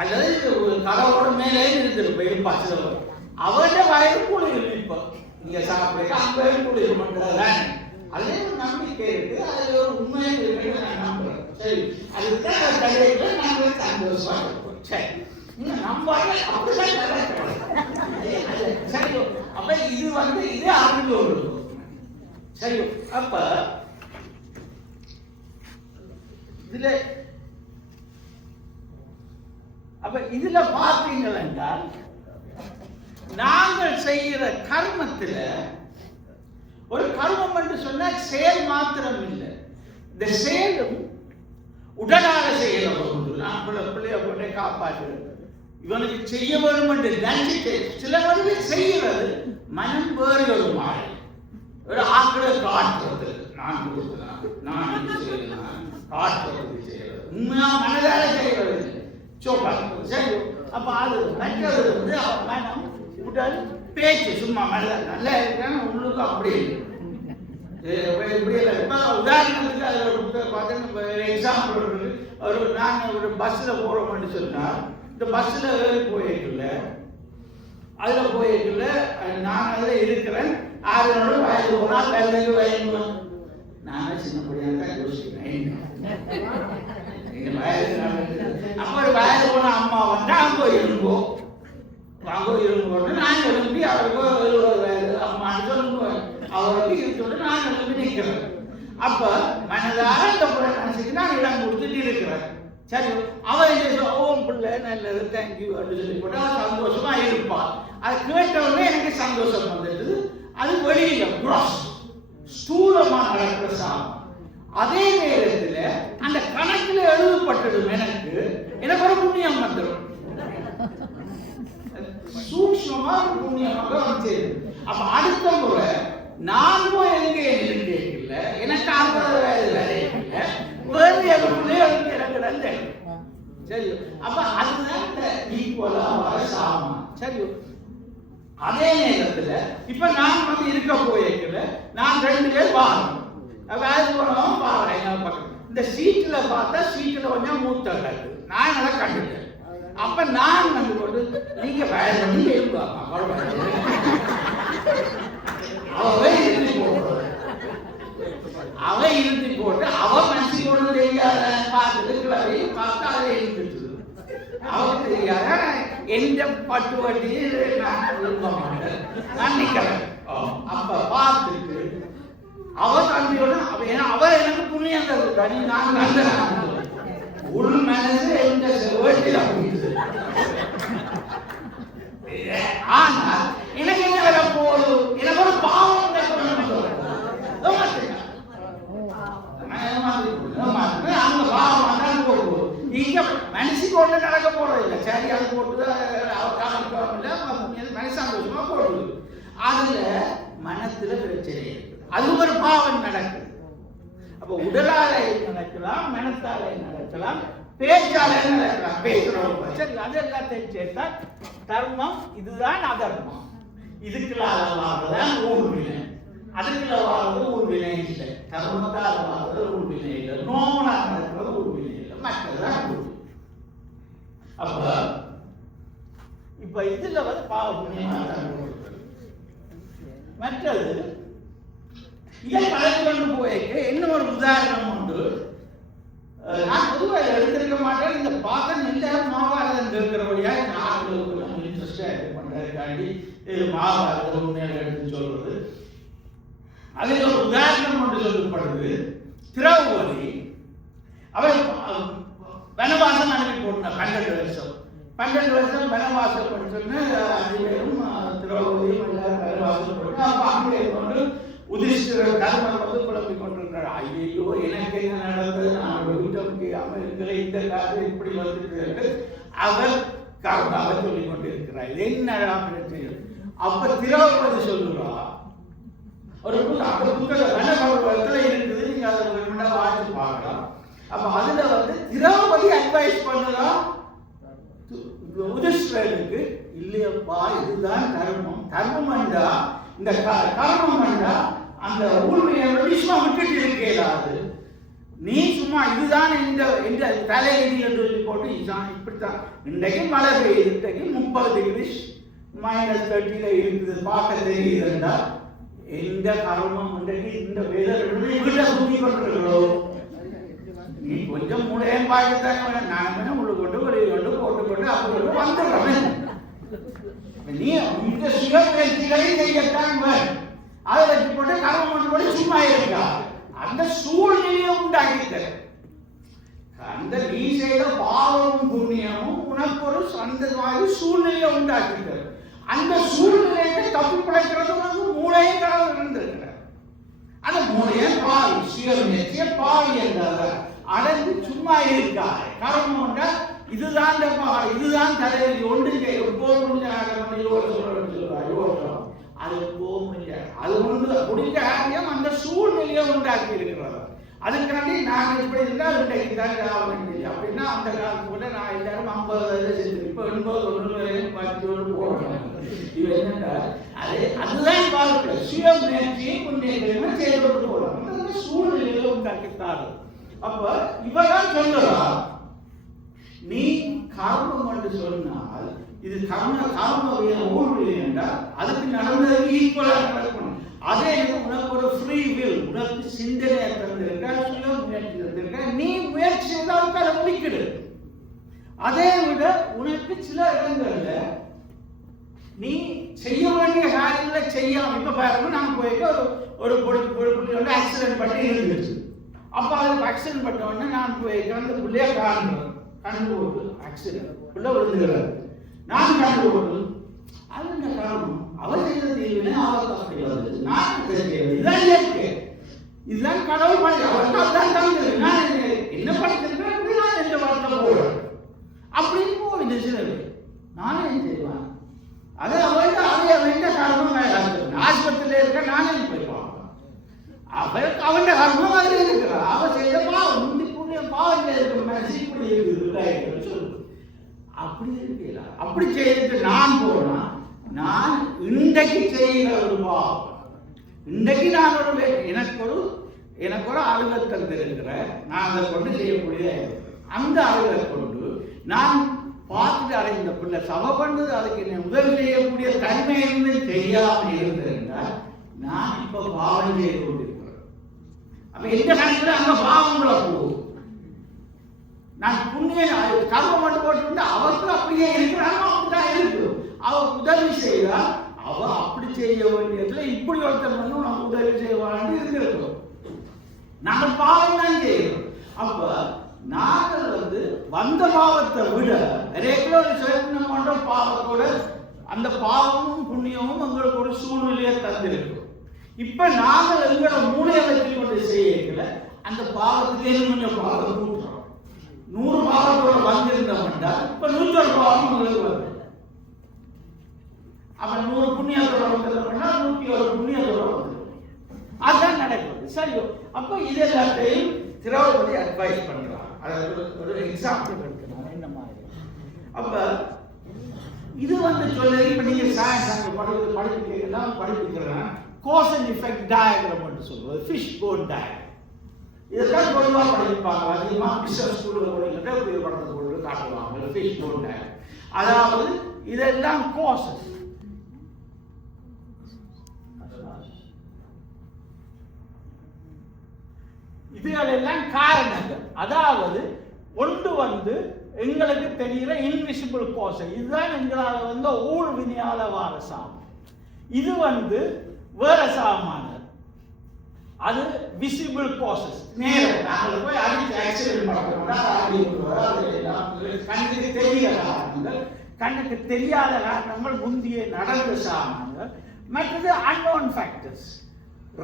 அல்லது ஒரு கடவுளோட மேலே இருப்பா. சில அவருடைய வயது கூட இருப்பான். நீங்க சாப்பிடுங்க அங்கே கூட இருப்பேன். அதே ஒரு நம்பிக்கை இருக்கு, அது ஒரு உண்மையை இருக்கு. நான் நம்புறேன். சரி, அதுதான் தலையில நாங்கள் சந்தோஷமா இருப்போம். சரி, நம்பாங்க அப்படிதான். சரி, அப்ப இது வந்து இது அறிவோடு. சரி, அப்ப இதுல பார்த்தீங்கள் என்றால் நாங்கள் செய்கிற கர்மத்துல ஒரு கர்மம் என்று சொன்னா செயல் மாத்திரம் இல்லை, இந்த செயலும் உடனாக செய்யற ஒன்று. நான் பிள்ளைய போட்டே காப்பாற்றுறது இவனுக்கு செய்ய வேண்டும் என்று நினைச்சிட்டு சில வந்து செய்கிறது மனம் வேறு ஒரு மாறி ஒரு ஆக்களை காட்டுறது. நான் கொடுக்கலாம், நான் செய்யலாம், காட்டுறது செய்யறது உண்மையா மனதால செய்யறது சொல்றாங்க. சரி, அப்ப அது மற்றது வந்து மனம் உடல் பேச்சு சும்மா மனத நல்லா இருக்கிறான்னு உள்ளுக்கு அப்படி உதாரணத்துக்கு அதில் எக்ஸாம்பிள் நாங்கள் ஒரு பஸ்ஸில் போகிறோம்னு சொன்னால் இந்த பஸ்ஸில் போயிருக்கல அதில் போயிருக்கல நான் அதில் இருக்கிறேன். 6 வயது போனால் வேலைக்கு வயது நானே சின்னப்படியாக தான் யோசிக்கிறேன். அப்போ ஒரு வயது போன அம்மா வந்து அங்கே இருங்கோ வாங்க இருங்கோன்னு நான் எழுப்பி அவருக்கு 70 வயது அம்மான்னு சொல்லுங்க அவருக்கு இருக்கோன்னு நான் எழுப்பி நிற்கிறேன். அப்ப மனதார இந்த பிள்ளை நினைச்சிட்டு நான் இடம் கொடுத்துட்டு இருக்கிறேன். சரி, அவன் ஓம் பிள்ளை நல்லது தேங்க்யூ அப்படின்னு சொல்லி போட்டு அவன் சந்தோஷமா இருப்பான். அது கேட்டவுடனே எனக்கு சந்தோஷம் வந்தது. அது வெளியில ஸ்தூலமா நடக்கிற சாமம். அதே நேரத்தில் அந்த கணக்கில் எழுதப்பட்டதும் எனக்கு ஒரு புண்ணியம் வந்துடும். சூக்ஷ்மமா புண்ணியமாக வந்து அப்ப அடுத்த முறை நான் போய் எங்கே இல்ல எனக்கு 50 வயது வேலை இல்லை வேறு எனக்கு இறங்குறது. சரி, அப்ப அதுதான் ஈக்குவலா வர சாமம். சரி, அதே நேரத்துல இப்ப நான் வந்து இருக்க போயிருக்கல நான் 2 பேர் வாரம் வேலை போனோம் பாருங்க பக்கம் இந்த சீட்டுல பார்த்தா சீட்டுல கொஞ்சம் மூத்த கிடக்கு. நான் நல்லா கண்டுட்டேன். அப்ப நான் வந்து கொண்டு நீங்க வேலை பண்ணி அவ இழுத்தி போட்டு அவ மனசு கொண்டு தெரியாத பார்த்துட்டு பார்த்தா அதை இழுத்துச்சு. அவருக்கு தெரியாத எந்த பட்டு வட்டி நான் விரும்ப மாட்டேன். நான் நிக்கிறேன். அப்ப பார்த்துட்டு அவ தம்பியோட அவ எனக்கு புண்ணியம் தருது. நான் கண்டேன் உள் மனசு எந்த செல்வத்தில் அப்படிங்குது. ஆனால் எனக்கு என்ன வர போகுது? எனக்கு ஒரு பாவம் அந்த பாவம் போடுவோம். இங்க மனுஷிக்கு ஒண்ணு நடக்க போறது இல்லை. சரி, அது போட்டுதான் மனசு சந்தோஷமா போடுது. அதுல மனத்தை மனத்துல பிரச்சனை இருக்குது. அது ஒரு பாவம் நடக்குது. அப்ப உடலாலை நடக்கலாம், மனத்தாலை நடக்கலாம், பேச்சாலை நடக்கலாம். பேசுறோம் சரி, அது எல்லாத்தையும் சேர்த்தா தர்மம். இதுதான் அதர்மம். இதுக்குள்ளால வாழ்றதான் ஊழ்வினை, அதுக்குள்ள வாழ்றது ஊழ்வினை இல்லை. தர்மத்தால் வாழ்றது ஊழ்வினை இல்லை, நோனா நடக்கிறது ஊழ்வினை இல்லை, மற்றதுதான் ஊழ்வினை. அப்ப இப்ப இதுல வந்து பாவ புண்ணியமாக மற்றது இதை கலந்து கொண்டு போய்க்கு இன்னும் ஒரு உதாரணம் உண்டு. நான் பொதுவாக எடுத்திருக்க மாட்டேன். இந்த பாகம் எல்லாரும் மாவாரதம் இருக்கிறபடியா நான் இன்ட்ரெஸ்டா பண்றதுக்காண்டி மாவாரதம் உண்மையாக எடுத்து சொல்றது. அதில் ஒரு உதாரணம் ஒன்று சொல்லப்படுது. திரௌபதி அவர் வனவாசம் அனுப்பி போட்டார் 12 வருஷம். 12 வருஷம் வனவாசம் படிச்சோன்னு 5 பேரும் திரௌபதியும் எல்லாரும் வனவாசம் போட்டு அப்ப அங்கே கொண்டு உதிஷ்டர் தர்மர் வந்து குழம்பிக் கொண்டிருக்கிறார். ஐயோ எனக்கு என்ன நடந்தது, நான் வீட்டை முடியாமல் இருக்கிற இந்த காலத்தில் இப்படி வந்துட்டு அவர் அவர் சொல்லிக் கொண்டிருக்கிறார். இது என்ன பிரச்சனை? அப்ப திரௌபதி சொல்லுறா, ஒரு புத்தகத்துல இருக்குது, நீங்க அதை வாட்சி பார்க்கலாம். அப்ப அதுல வந்து திரௌபதி அட்வைஸ் பண்ணலாம் உதிஷ்டருக்கு, இல்லையப்பா இதுதான் தர்மம். தர்மம் என்றா இந்த கர்மம் என்றா அந்த ஊழ்மையை சும்மா விட்டுட்டு இருக்கேடாது. நீ சும்மா இதுதான் இந்த தலையடி என்று சொல்லி போட்டு இதுதான் இப்படித்தான். இன்றைக்கு மழை பெய்யுது, இன்றைக்கு 30 டிகிரி -30 இருக்குது, பார்க்க தெரியுதுண்டா. எந்த கர்மம் இன்றைக்கு இந்த வீட்டை சுற்றி கொண்டிருக்கிறோம். நீ கொஞ்சம் மூளையும் பார்க்கத்தாங்க, நான் உள்ள கொண்டு வெளியே கொண்டு போட்டுக்கொண்டு அப்படி வந்துடுறேன். நீ இந்த சுயமுயற்சிகளையும் செய்யத்தான் அதை வச்சு போட்டு கர்மம் கொண்டு போட்டு சும்மா இருக்கா. அந்த சூழ்நிலையை உண்டாக்கிட்ட அந்த நீ செய்த பாவமும் புண்ணியமும் உனக்கு ஒரு அந்த மாதிரி சூழ்நிலையை உண்டாக்கிட்ட. அந்த சூழ்நிலையை தப்பி பிழைக்கிறது உனக்கு மூளையே கடவுள் இருந்திருக்கிற. அந்த மூளையை பாவி சுயமுயற்சிய பாவி என்றாத அடங்கு சும்மா இருக்காது. கர்மம் உண்டா இதுதான் இதுதான் தலைவலி ஒன்று போக அது போக முடியாது. அது ஒன்று முடிஞ்ச காரியம் அந்த சூழ்நிலையை உண்டாக்கி இருக்கிறார். அதுக்காண்டி நாங்கள் இப்படி இருந்தால் இன்றைக்கு தான் ஆகணும் அப்படின்னா அந்த காலத்து கூட நான் எல்லாரும் 50 செஞ்சு இப்போ 80 வரையும் 10 போடணும். இது என்னன்னா அதுதான் வாழ்க்கை. சுய முயற்சியை முன்னேற்றமா செயல்பட்டு போகலாம். அந்த சூழ்நிலையை உண்டாக்கித்தாரு. அப்ப இவதான் சொல்லுறா, நீ கர்மம் என்று சொன்னால் இது கர்ம ஊழ்வினை என்றால் அதுக்கு நடந்ததுக்கு ஈக்குவலாக நடக்கணும். அதே உனக்கு ஒரு ஃப்ரீ வில், உனக்கு சிந்தனையை தந்திருக்க, சுய முயற்சி தந்திருக்க, நீ முயற்சி செய்தால் அதை முடிக்கிடு. அதே விட உனக்கு சில இடங்கள்ல நீ செய்ய வேண்டிய காரியங்களை செய்யாம, இப்ப பாருங்க நாங்க போயிட்டு ஒரு பொருள் வந்து ஆக்சிடென்ட் பண்ணி இருந்துச்சு. அப்ப அதுக்கு ஆக்சிடென்ட் பண்ண உடனே நான் போயிட்டு அந்த பிள்ளைய கண்டு போட்டு ஆக்சிடென்ட் பிள்ளை விழுந்துகிறாரு. நான் கண்டு போட்டு அது என்ன காரணம்? அவர் செய்த தீவினை அவர் அப்படி வருது. நான் இதுதான் இயற்கை, இதுதான் கடவுள் பணி. அவர்தான் தந்தது. நான் என்ன படிச்சிருக்கேன், நான் எந்த வார்த்தை போடுறேன் அப்படின்னு போகுது சிலர். நானே என்ன செய்வேன்? அதை அவர்கிட்ட அதை அவன் காரணம் ஆஸ்பத்திரியில் இருக்க நானே போய் பார்ப்பேன். அவருக்கு அவன் கர்மம் மாதிரி இருக்கிறான். அவன் செய்த பாவம் முந்தி புண்ணிய பாவம் இப்படி இருக்குது சொல்லு. அப்படி இருக்கல. அப்படி செய்துட்டு நான் போனா நான் இன்றைக்கு செய்கிற ஒரு பாவம், இன்றைக்கு நான் ஒரு எனக்கு ஒரு அலுவலகத்தில் இருக்கிற நான் அதை கொண்டு செய்யக்கூடிய அந்த அலுவலகத்தை கொண்டு நான் பார்த்துட்டு அடைந்த பிள்ளை சபை பண்ணது அதுக்கு என்ன உதவி செய்யக்கூடிய தன்மை இருந்து செய்யாமல் இருந்திருந்தால் நான் இப்ப பாவம் செய்து கொண்டிருக்கிறேன். அப்ப எந்த கணக்கில் அங்க பாவங்களை போகும். நான் புண்ணிய கர்மம் மட்டும் போட்டு அவருக்கு அப்படியே இருக்கிறாங்க, அப்படிதான் இருக்கு. அவ உதவி செய்தா அவ அப்படி செய்ய வேண்டியதுல இப்படி ஒருத்தர் வந்து உனக்கு உதவி செய்வான்னு இருந்திருக்கோம். நாங்கள் பாவம் தான் செய்யறோம். அப்ப நாங்கள் வந்து வந்த பாவத்தை விட ரெகுலர் சேர்க்கணும் பண்ற பாவத்தோட அந்த பாவமும் புண்ணியமும் எங்களுக்கு ஒரு சூழ்நிலையை தந்திருக்கும். இப்ப நாங்கள் எங்களோட மூளையை வச்சு கொண்டு செய்யல அந்த பாவத்துக்கு கொஞ்சம் பாவம் கூட்டுறோம். 100 பாவத்தோட வந்திருந்தோம்னா இப்ப 101 பாவம் உங்களுக்கு வருது. அப்ப 100 புண்ணியத்தோட வந்திருந்தோம்னா 101 புண்ணியத்தோட வந்து நடக்கிறது. சரியோ? அப்போ இது எல்லாத்தையும் திரௌபதி அட்வைஸ் பண்றாங்க. அதாவது ஒரு எக்ஸாம்பிள் எடுக்கணும் என்ன மாதிரி. அப்ப இது சொல்லி இப்ப நீங்க சயின்ஸ் அங்கே படிப்பிக்கிறேன் கோஸ் அண்ட் எஃபெக்ட் டயக்ராம் என்று சொல்றது, ஃபிஷ் போன் டயக்ராம். இதெல்லாம் பொதுவாக படிப்பாங்க. அதிகமாக பிசினஸ் ஸ்கூலில் கூட உபயோகப்படுறது கொண்டு காட்டுவாங்க ஃபிஷ் போன் டயக்ராம். அதாவது இதெல்லாம் கோசஸ், இதுகளெல்லாம் காரணங்கள். அதாவது ஒன்று எங்களுக்கு தெரிகிற இன்விசிபிள் கோஸ், இதுதான் எங்களால் ஊழ் வினையால வார சாமம். இது வேற சாமானது, அது விசிபிள் கோசஸ். நேரம் நாங்கள் போய் அடிச்சு ஆக்சிடென்ட் கண்ணுக்கு தெரியாத காரணங்கள், கண்ணுக்கு தெரியாத காரணங்கள் முந்தைய நடந்த சாமான்கள். மற்றது அன்னோன் ஃபேக்டர்ஸ்,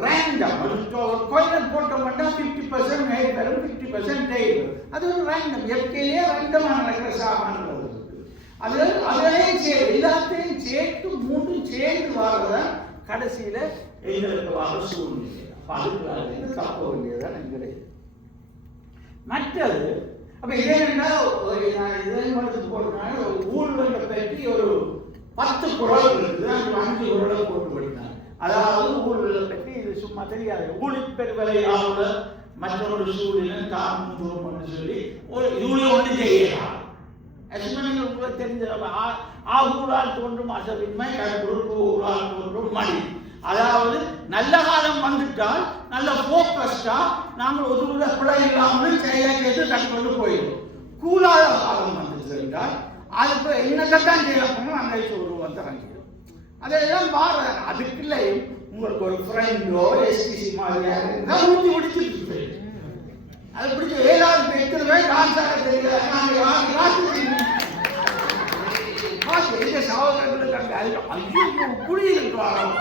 ரேண்டம். ஒரு கோயிலில் போட்டோம்னா 50% ஹைட் வரும், 50% டெய்ல் வரும். அது ஒரு ரேண்டம், இயற்கையிலேயே ரேண்டமாக நடக்கிற சாமான்கள். அது அதெல்லாம் எல்லாத்தையும் சேர்த்து மூன்றும் சேர்ந்து வாழ்றதான் கடைசியில் எங்களுக்கு வர சூழ்நிலை. அதுக்கு தப்ப வேண்டியதான் எங்களுக்கு. மற்றது அப்போ இதே என்ன போட்டனால ஊழலை பற்றி ஒரு 10 குறள் இருக்குது, அந்த 5 குறளை போட்டு படித்தாங்க. அதாவது ஊழலை பற்றி இது சும்மா தெரியாது. ஊழிப்பெருவலையாள மற்றொரு சூழ்நிலை தான் சொல்லி இதுல ஒன்று செய்யலாம். உங்களுக்கு தெரிஞ்ச ஊழால் தோன்றும் அசவின்மை, ஊழால் தோன்றும் மணி. அதாவது நல்ல காலம் வந்துட்டால் நல்ல போக்கஸ்டா நாங்கள் ஒரு பிழை இல்லாமல் செய்து கட்டுக்கொண்டு போயிடும். கூலாத காலம் வந்துச்சு என்றால் அதுக்கு என்னத்தான் செய்யணும் அந்த ஒரு தரங்கிடும். அதெல்லாம் மாற அதுக்கு இல்லை. உங்களுக்கு ஒரு ஃப்ரெண்டோ எஸ்டிசி மாதிரியாக இருந்தால் ஊற்றி முடிச்சுட்டு அது பிடிச்சி 7வது பேர் டான்ஸ் ஆக தெரியல சகோதரர்களுக்கு ஐயோ இப்படி இருக்கிறாங்க.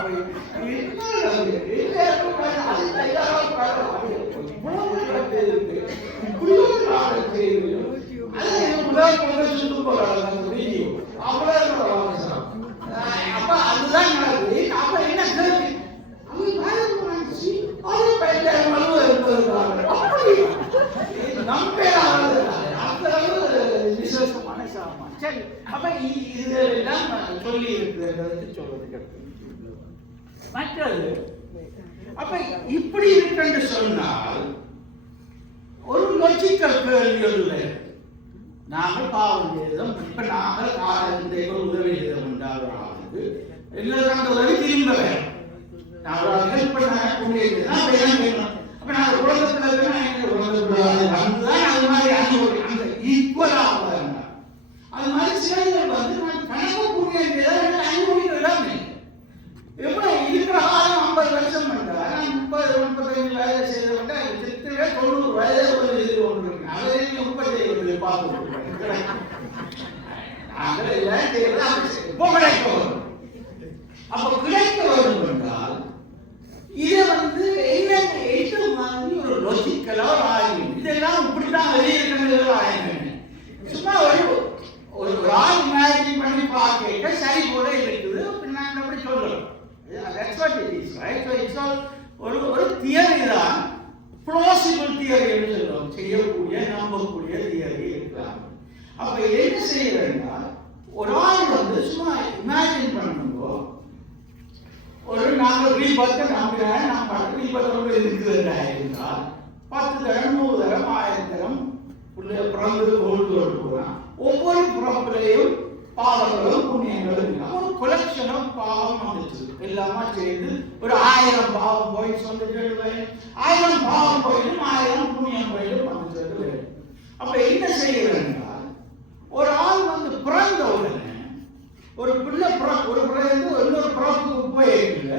அப்ப அதுதான் நடக்குது. அப்ப என்ன விசேஷமான சாமான். சரி, அப்ப இதெல்லாம் சொல்லி இருக்கிறது சொல்றது. மற்றது அப்ப இப்படி இருக்குன்னு சொன்னால் ஒரு லாஜிக்கல் கேள்வி இல்லை. நாங்கள் பாவம் செய்தோம், இப்ப நாங்கள் காலத்தை உதவி செய்தோம் என்றால் எங்களுக்கு உதவி திரும்ப வேணும். நாங்கள் ஹெல்ப் பண்ண அப்ப நாங்கள் உலகத்தில் அது மாதிரி அந்த ஈக்குவலாக அது மாதிரி சிலைகள் நான் கணக்கு கூடிய அனுபவிக்கிறதாமே. எவ்வளோ இருக்கிற காலம் 50 வருஷம் பண்ணால் நான் 30-35 வயதை செய்தவங்க 90 வயதே செய்து கொண்டிருக்கேன். அதை 30 பார்த்து நாங்கள் எல்லாம் செய்யறது இப்போ கிடைக்க வரும். அப்போ கிடைக்க வரும் என்றால் இதை என்ன எது மாதிரி ஒரு லாஜிக்கலா ஒரு ஆய்வு. இதெல்லாம் இப்படிதான் வெளியிருக்கிற ஆய்வு. சும்மா ஒரு ஆள் இமேஜின் பண்ணி பார்க்க சரி போல இருக்குது. நாங்கள் அப்படி சொல்றோம். That's what it is, right? So it's all ஒரு தியரி தான், plausible தியரி என்று சொல்றோம். செய்யக்கூடிய நம்பக்கூடிய தியரி இருக்கலாம். அப்ப என்ன செய்யறதுன்னா ஒரு ஆள் சும்மா இமேஜின் பண்ணுங்கோ. ஒரு நாங்கள் ரீபத்தை நம்பினேன், நான் படம் ரீபத்தோடு இருக்கிறதா இருந்தால் 10 தரம் 100 தரம் 1000 தரம் பிறந்து கொண்டு போகிறான். ஒவ்வொரு பிறப்பிலையும் பாவங்களும் புண்ணியங்களும் ஒரு கொலெக்ஷன் ஆஃப் பாவம் வந்துச்சு. எல்லாமா சேர்ந்து ஒரு 1000 பாவம் போய் சொல்லிட்டு 1000 பாவம் போயிடும் 1000 புண்ணியம் போயிடும் வந்து சொல்லு. அப்ப என்ன செய்யறதுன்னா ஒரு ஆள் பிறந்த உடனே ஒரு பிள்ளை ஒரு பிறகு இன்னொரு பிறப்புக்கு போயிருக்கல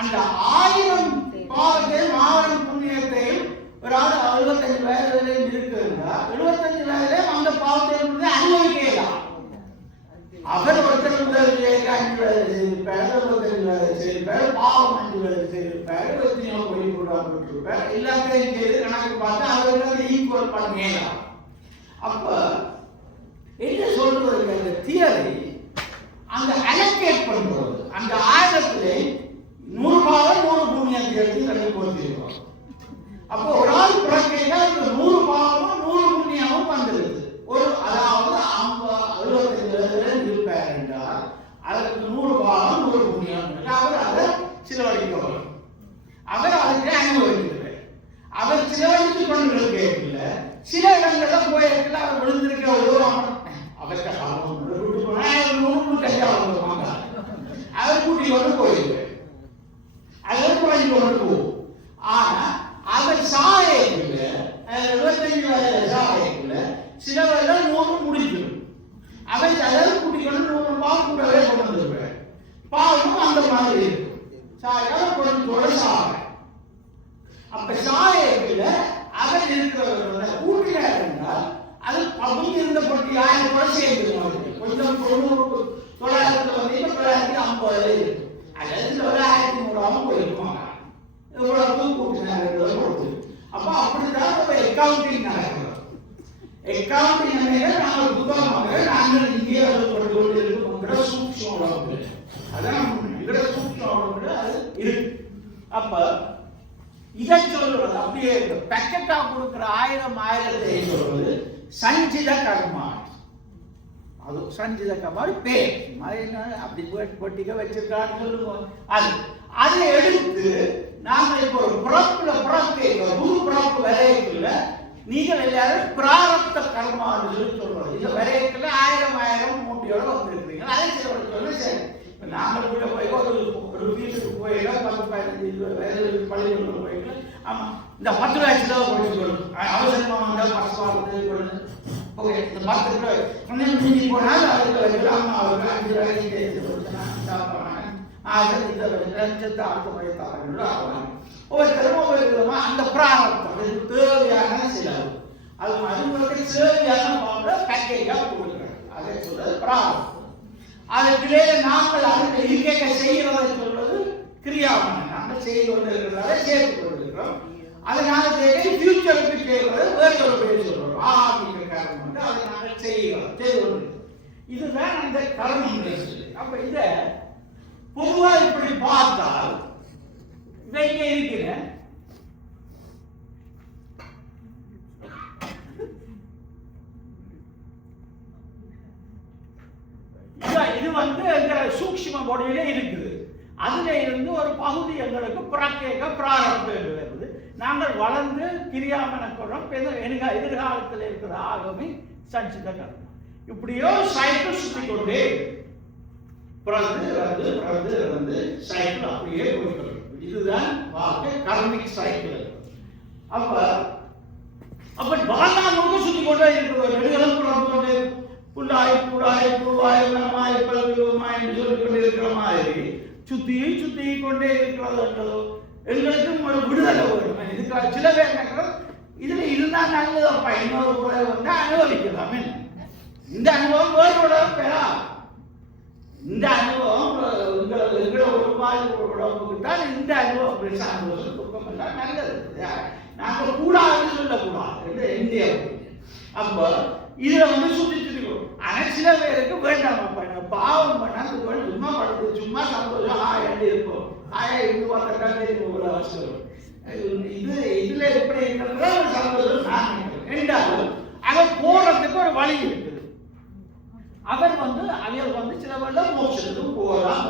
அந்த 1000 பாவத்தையும் 1000 புண்ணியத்தையும் ஒரு ஆள் 75 வயதுலையும் இருக்குன்னா 75 வயதுலையும் அந்த பாவத்தை அனுபவிக்கலாம். அவர் ஒருத்தர் 5 வயது செய்திருப்பார், 25 வயது செய்திருப்பார், பாவம் 5 வயது செய்திருப்பார், எத்தனையோ கோயில் கொண்டாடிருப்பார். எல்லாத்தையும் செய்து கணக்கு பார்த்தா அவர்கள் ஈக்குவல் பண்ணலாம். அப்ப என்ன சொல்றது அந்த தியரி அந்த அலோகேட் பண்றது அந்த 1000லே 100 பாவம் 100 புண்ணியம் சேர்த்து கணக்கு போட்டிருக்கோம். அப்போ ஒரு ஆள் பிறக்கையில 100 பாவமும் 100 புண்ணியமும் வந்துருது. ஒரு அதாவது 75 இருப்பார் என்றால் அதற்கு 100 பாவம் 100 புண்ணியம். அவர் அதை சிலவழிக்க அவர் அதுக்கு அனுபவிக்கிறார். அவர் சிலவழித்து கொண்டு இருக்கல சில இடங்கள்ல போயிருக்கல அவர் விழுந்திருக்க அவருக்கு அவர் கூட்டி கொண்டு போயிருக்கார். அவர் குறைஞ்சு கொண்டு போகும். ஆனா அவர் சாயக்குள்ள 25 வயது சாயக்குள்ள சில வேலை 100 முடிஞ்சிடும். அவன் அதாவது கூட்டி கொண்டு 100 பாவம் கூடவே கொண்டு வந்துருவார். பாவமும் அந்த மாதிரி இருக்கும். சாய கொஞ்சம் சாய அப்ப சாயக்குள்ள அவர் இருக்கிறவர்கள கூட்டினார் என்றால் அது பகுதி இருந்த பொட்டி 1000 கூட சேர்ந்து கொஞ்சம் 900 வந்து 950 இருக்கும். அதாவது 900 போயிருக்கும். எவ்வளவு கூட்டினார். அப்ப அப்படிதான் அக்கவுண்டிங் நடக்கிறது. அக்கவுண்டிங் நாங்கள் புத்தகமாக நாங்கள் இங்கே கொண்டு கொண்டு இருக்கிற சூக்ஷ்ம உணவு அதான் இருக்கிற சூக்ஷ்ம உணவு அது இருக்கு. அப்ப இதை சொல்றது அப்படியே பேக்கெட்டா கொடுக்கிற 1000 சொல்றது சஞ்சித கர்மா. அது சஞ்சித கர்மா பேர் அப்படி பொட்டிக்க வச்சிருக்கான்னு சொல்லுவோம். அதை எடுத்து நாங்கள் இப்போ ஒரு பிறப்புல புது பிறப்பு வரையக்குள்ள நீங்கள் எல்லாரும் பிராரப்த கர்மான்னு சொல்லி சொல்றோம். இந்த வரையக்குள்ள 1000 மூட்டையோட வந்துருக்கீங்க. அதை சொல்ல சரி நாங்கள் கூட போய் ஒரு வீட்டுக்கு போயிட 10-15 வயது பள்ளிகளுக்கு போயிட்டு ஆமா இந்த 10 வயசுல போயிட்டு அவசரமா வந்தால் பசங்க இந்த 10 ரூபாய் கொஞ்சம் போனால் அதுக்கு அம்மா அவருக்கு 5 வயசு சாப்பிடுவாங்க. ஒவ்வொருத்தரும் ஒவ்வொரு விதமா அந்த பிராரப்தம் தேவையான செலவு அது மருந்துகளுக்கு தேவையான பேக்கேஜா கொடுக்குறாங்க. அதை சொல்றது பிராரப்தம். அதுக்குள்ளே நாங்கள் அதுக்கு இருக்க செய்கிறதை சொல்வது கிரியாவனம். நாங்கள் செய்து கொண்டு இருக்கிறத சேர்த்து கொண்டிருக்கிறோம். அதனால ஃபியூச்சருக்கு செய்வது வேறு ஒரு பேர் சொல்றோம். ஆன்மீக கர்மம் வந்து அதை நாங்கள் செய்கிறோம் செய்து கொண்டிருக்கிறோம். இதுதான் அந்த கர்மம். அப்ப இதை பொதுவா இப்படி பார்த்தால் இதை இங்க இருக்கிறேன் இது வந்து எங்களை சூக்ஷ்ம பொடியில இருக்குது. அதுல இருந்து ஒரு பகுதி எங்களுக்கு புறக்கேக்க பிராரப்தம் வருது. நாங்கள் வளர்ந்து கிரியாமனக்குறம் எதிர்காலத்தில் இருக்கிற ஆகமே சஞ்சித கர்மம். இப்படியோ சைக்கிள் சுத்தி கொண்டே பிறந்து சைக்கிள் அப்படியே போய்கிறது. இதுதான் வாழ்க்கை கர்மிக் சைக்கிள். அப்ப வாழ்நாள் சுத்தி கொண்டே இருக்கிறது. நெடுகளும் பிறந்து கொண்டே புல்லாய் பூடாய் பூவாய் மனமாய் பல்விமாய் என்று சொல்லிக் கொண்டே இருக்கிற மாதிரி சுத்தி கொண்டே இருக்கிறது. எங்களுக்கும் ஒரு விடுதலை வேணும். இதுக்கு சில பேர் நினைக்கிறோம் இதுல இருந்தா நல்லதப்பா இன்னொரு முறை வந்து அனுபவிக்கலாமே. இந்த அனுபவம் வேறு பெறா. இந்த அனுபவம் எங்களை ஒரு மாதிரி உடம்புக்குத்தான் இந்த அனுபவம் சந்தோஷம் துக்கம் எல்லாம் நல்லது. நாங்கள் கூடாதுன்னு சொல்லக்கூடாது இந்தியா. அப்ப இதுல வந்து சுத்தி ஆனா சில பேருக்கு வேண்டாம் பாவம் பண்ணா சும்மா படுத்து சும்மா சந்தோஷம் ஆயிரம் இருக்கும். இது பார்த்தா அவசியம். இதுல எப்படி இருக்கிற சந்தோஷம் நான் ரெண்டாவது அவர் போறதுக்கு ஒரு வழி இருக்குது. அவர் வந்து சில வேலை மோட்சத்துக்கும் போகலாம்.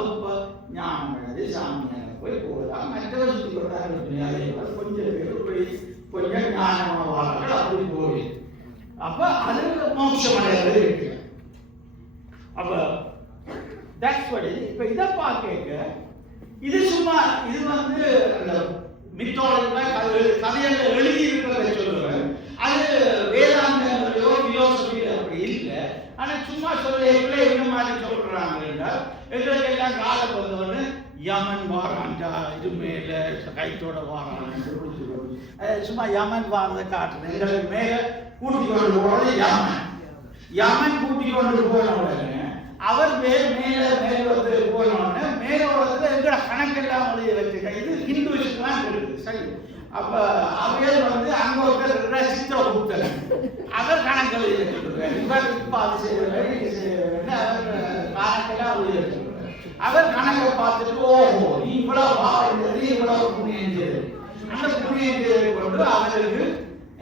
ஞானம் சாமியான போய் போகலாம். மற்றவர் சுத்தி கொண்டாங்க கொஞ்சம் பேர் கொஞ்சம் ஞானமாவார்கள் அப்படி போய் அப்ப அது மோட்சம் அடைகிறது இருக்கு. அப்ப இப்ப இதை பார்க்க இது சும்மா இது வந்து கதையில எழுதி இருக்கிறத சொல்லுவேன். அது வேதாந்தோ பிலோசபி அப்படி இல்லை. ஆனா சும்மா சொல்ல என்ன மாதிரி சொல்றாங்க என்றால் எங்களுக்கு எல்லாம் காலம் வந்தோன்னு யமன் வாரான்டா இது மேல கைத்தோட வாரான் சும்மா யமன் வாரதை காட்டுறேன். எங்களுக்கு மேல கூட்டி கொண்டு போறது யமன் கூட்டி கொண்டு போன உடனே அவர் மேலோகத்துக்கு போன உடனே மேலோகத்துல எங்களோட கணக்கெல்லாம் எழுதி வச்சுக்க. இது ஹிந்துஸ்லாம் இருக்குது சரி. அப்ப அவையல் வந்து அங்க ஒருத்தர் சித்திரகுப்தர் அவர் கணக்கு எழுதி வச்சுருக்காரு. இவர் இப்ப அது செய்வாரு அவர் கணக்கெல்லாம் எழுதி வச்சுருக்காரு. அவர் கணக்கை பார்த்துட்டு ஓஹோ நீ இவ்வளவு புண்ணியம் செய்து அந்த புண்ணியத்தை கொண்டு அவருக்கு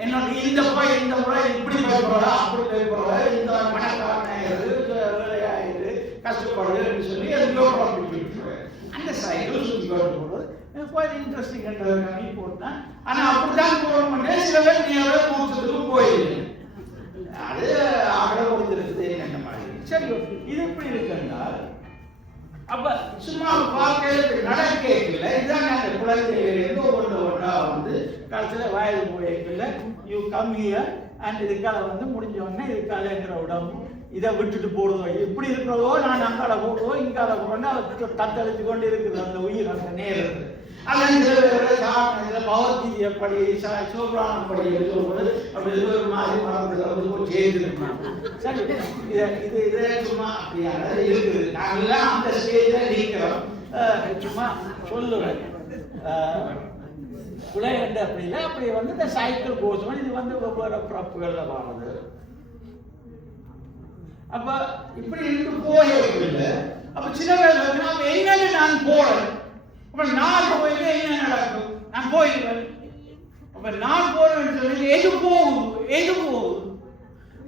என்னோட இந்த முறை இப்படி பயப்படுறா அப்படி பயப்படுறா இந்த மனக்காரனாயிரு வேலையாயிரு கஷ்டப்படுது சொல்லி அந்த சைக்கிள் சுற்றி போடுறது குவாய்ட் இன்ட்ரெஸ்டிங் போட்டேன். ஆனா அப்படித்தான் போகணும் சில பேர் நீங்களே மோசத்துக்கு போயிருக்கு அது ஆகட கொடுத்துருக்குது என்ன மாதிரி. சரி இது எப்படி இருக்குன்னால் அப்ப சும்மா பார்க்க நடக்கல இதுதான் அந்த குழந்தைகள் ஒன்றா வந்து கடைசியில் வயது போயிருக்குல்ல யூ கம் ஹியர் அண்ட் இதுக்கால வந்து முடிஞ்ச உடனே இதுக்கால இருக்கிற உடம்பு இதை விட்டுட்டு போடுவோம் இப்படி இருக்கிறதோ நான் அங்கால போடுவோம் இங்கால போடணும் அதை தத்தளித்து கொண்டு இருக்குது அந்த உயிர் அந்த நேரம் பகவத்கீதை எப்படி சிவபுராணம் படி சொல்வது அப்படி ஒரு மாதிரி மறந்து செய்திருக்கணும். சரி இது சும்மா அப்படியான இருக்குது நாங்கெல்லாம் அந்த ஸ்டேஜ்ல இருக்கிறோம். சும்மா சொல்லுவேன் குலையண்டு அப்படின்னா அப்படி வந்து இந்த சைக்கிள் கோர்ஸ் இது வந்து ஒவ்வொரு பிறப்புகள்ல வாழுது. அப்ப இப்படி இருந்து போயிருக்குல்ல அப்ப சின்ன பேர் அப்ப என்னன்னு நான் போறேன் அப்ப நான் போயிட்டு என்ன நடக்கும் நான் போயிடுவேன். அப்ப நான் போறேன்னு சொல்லி எது போகுது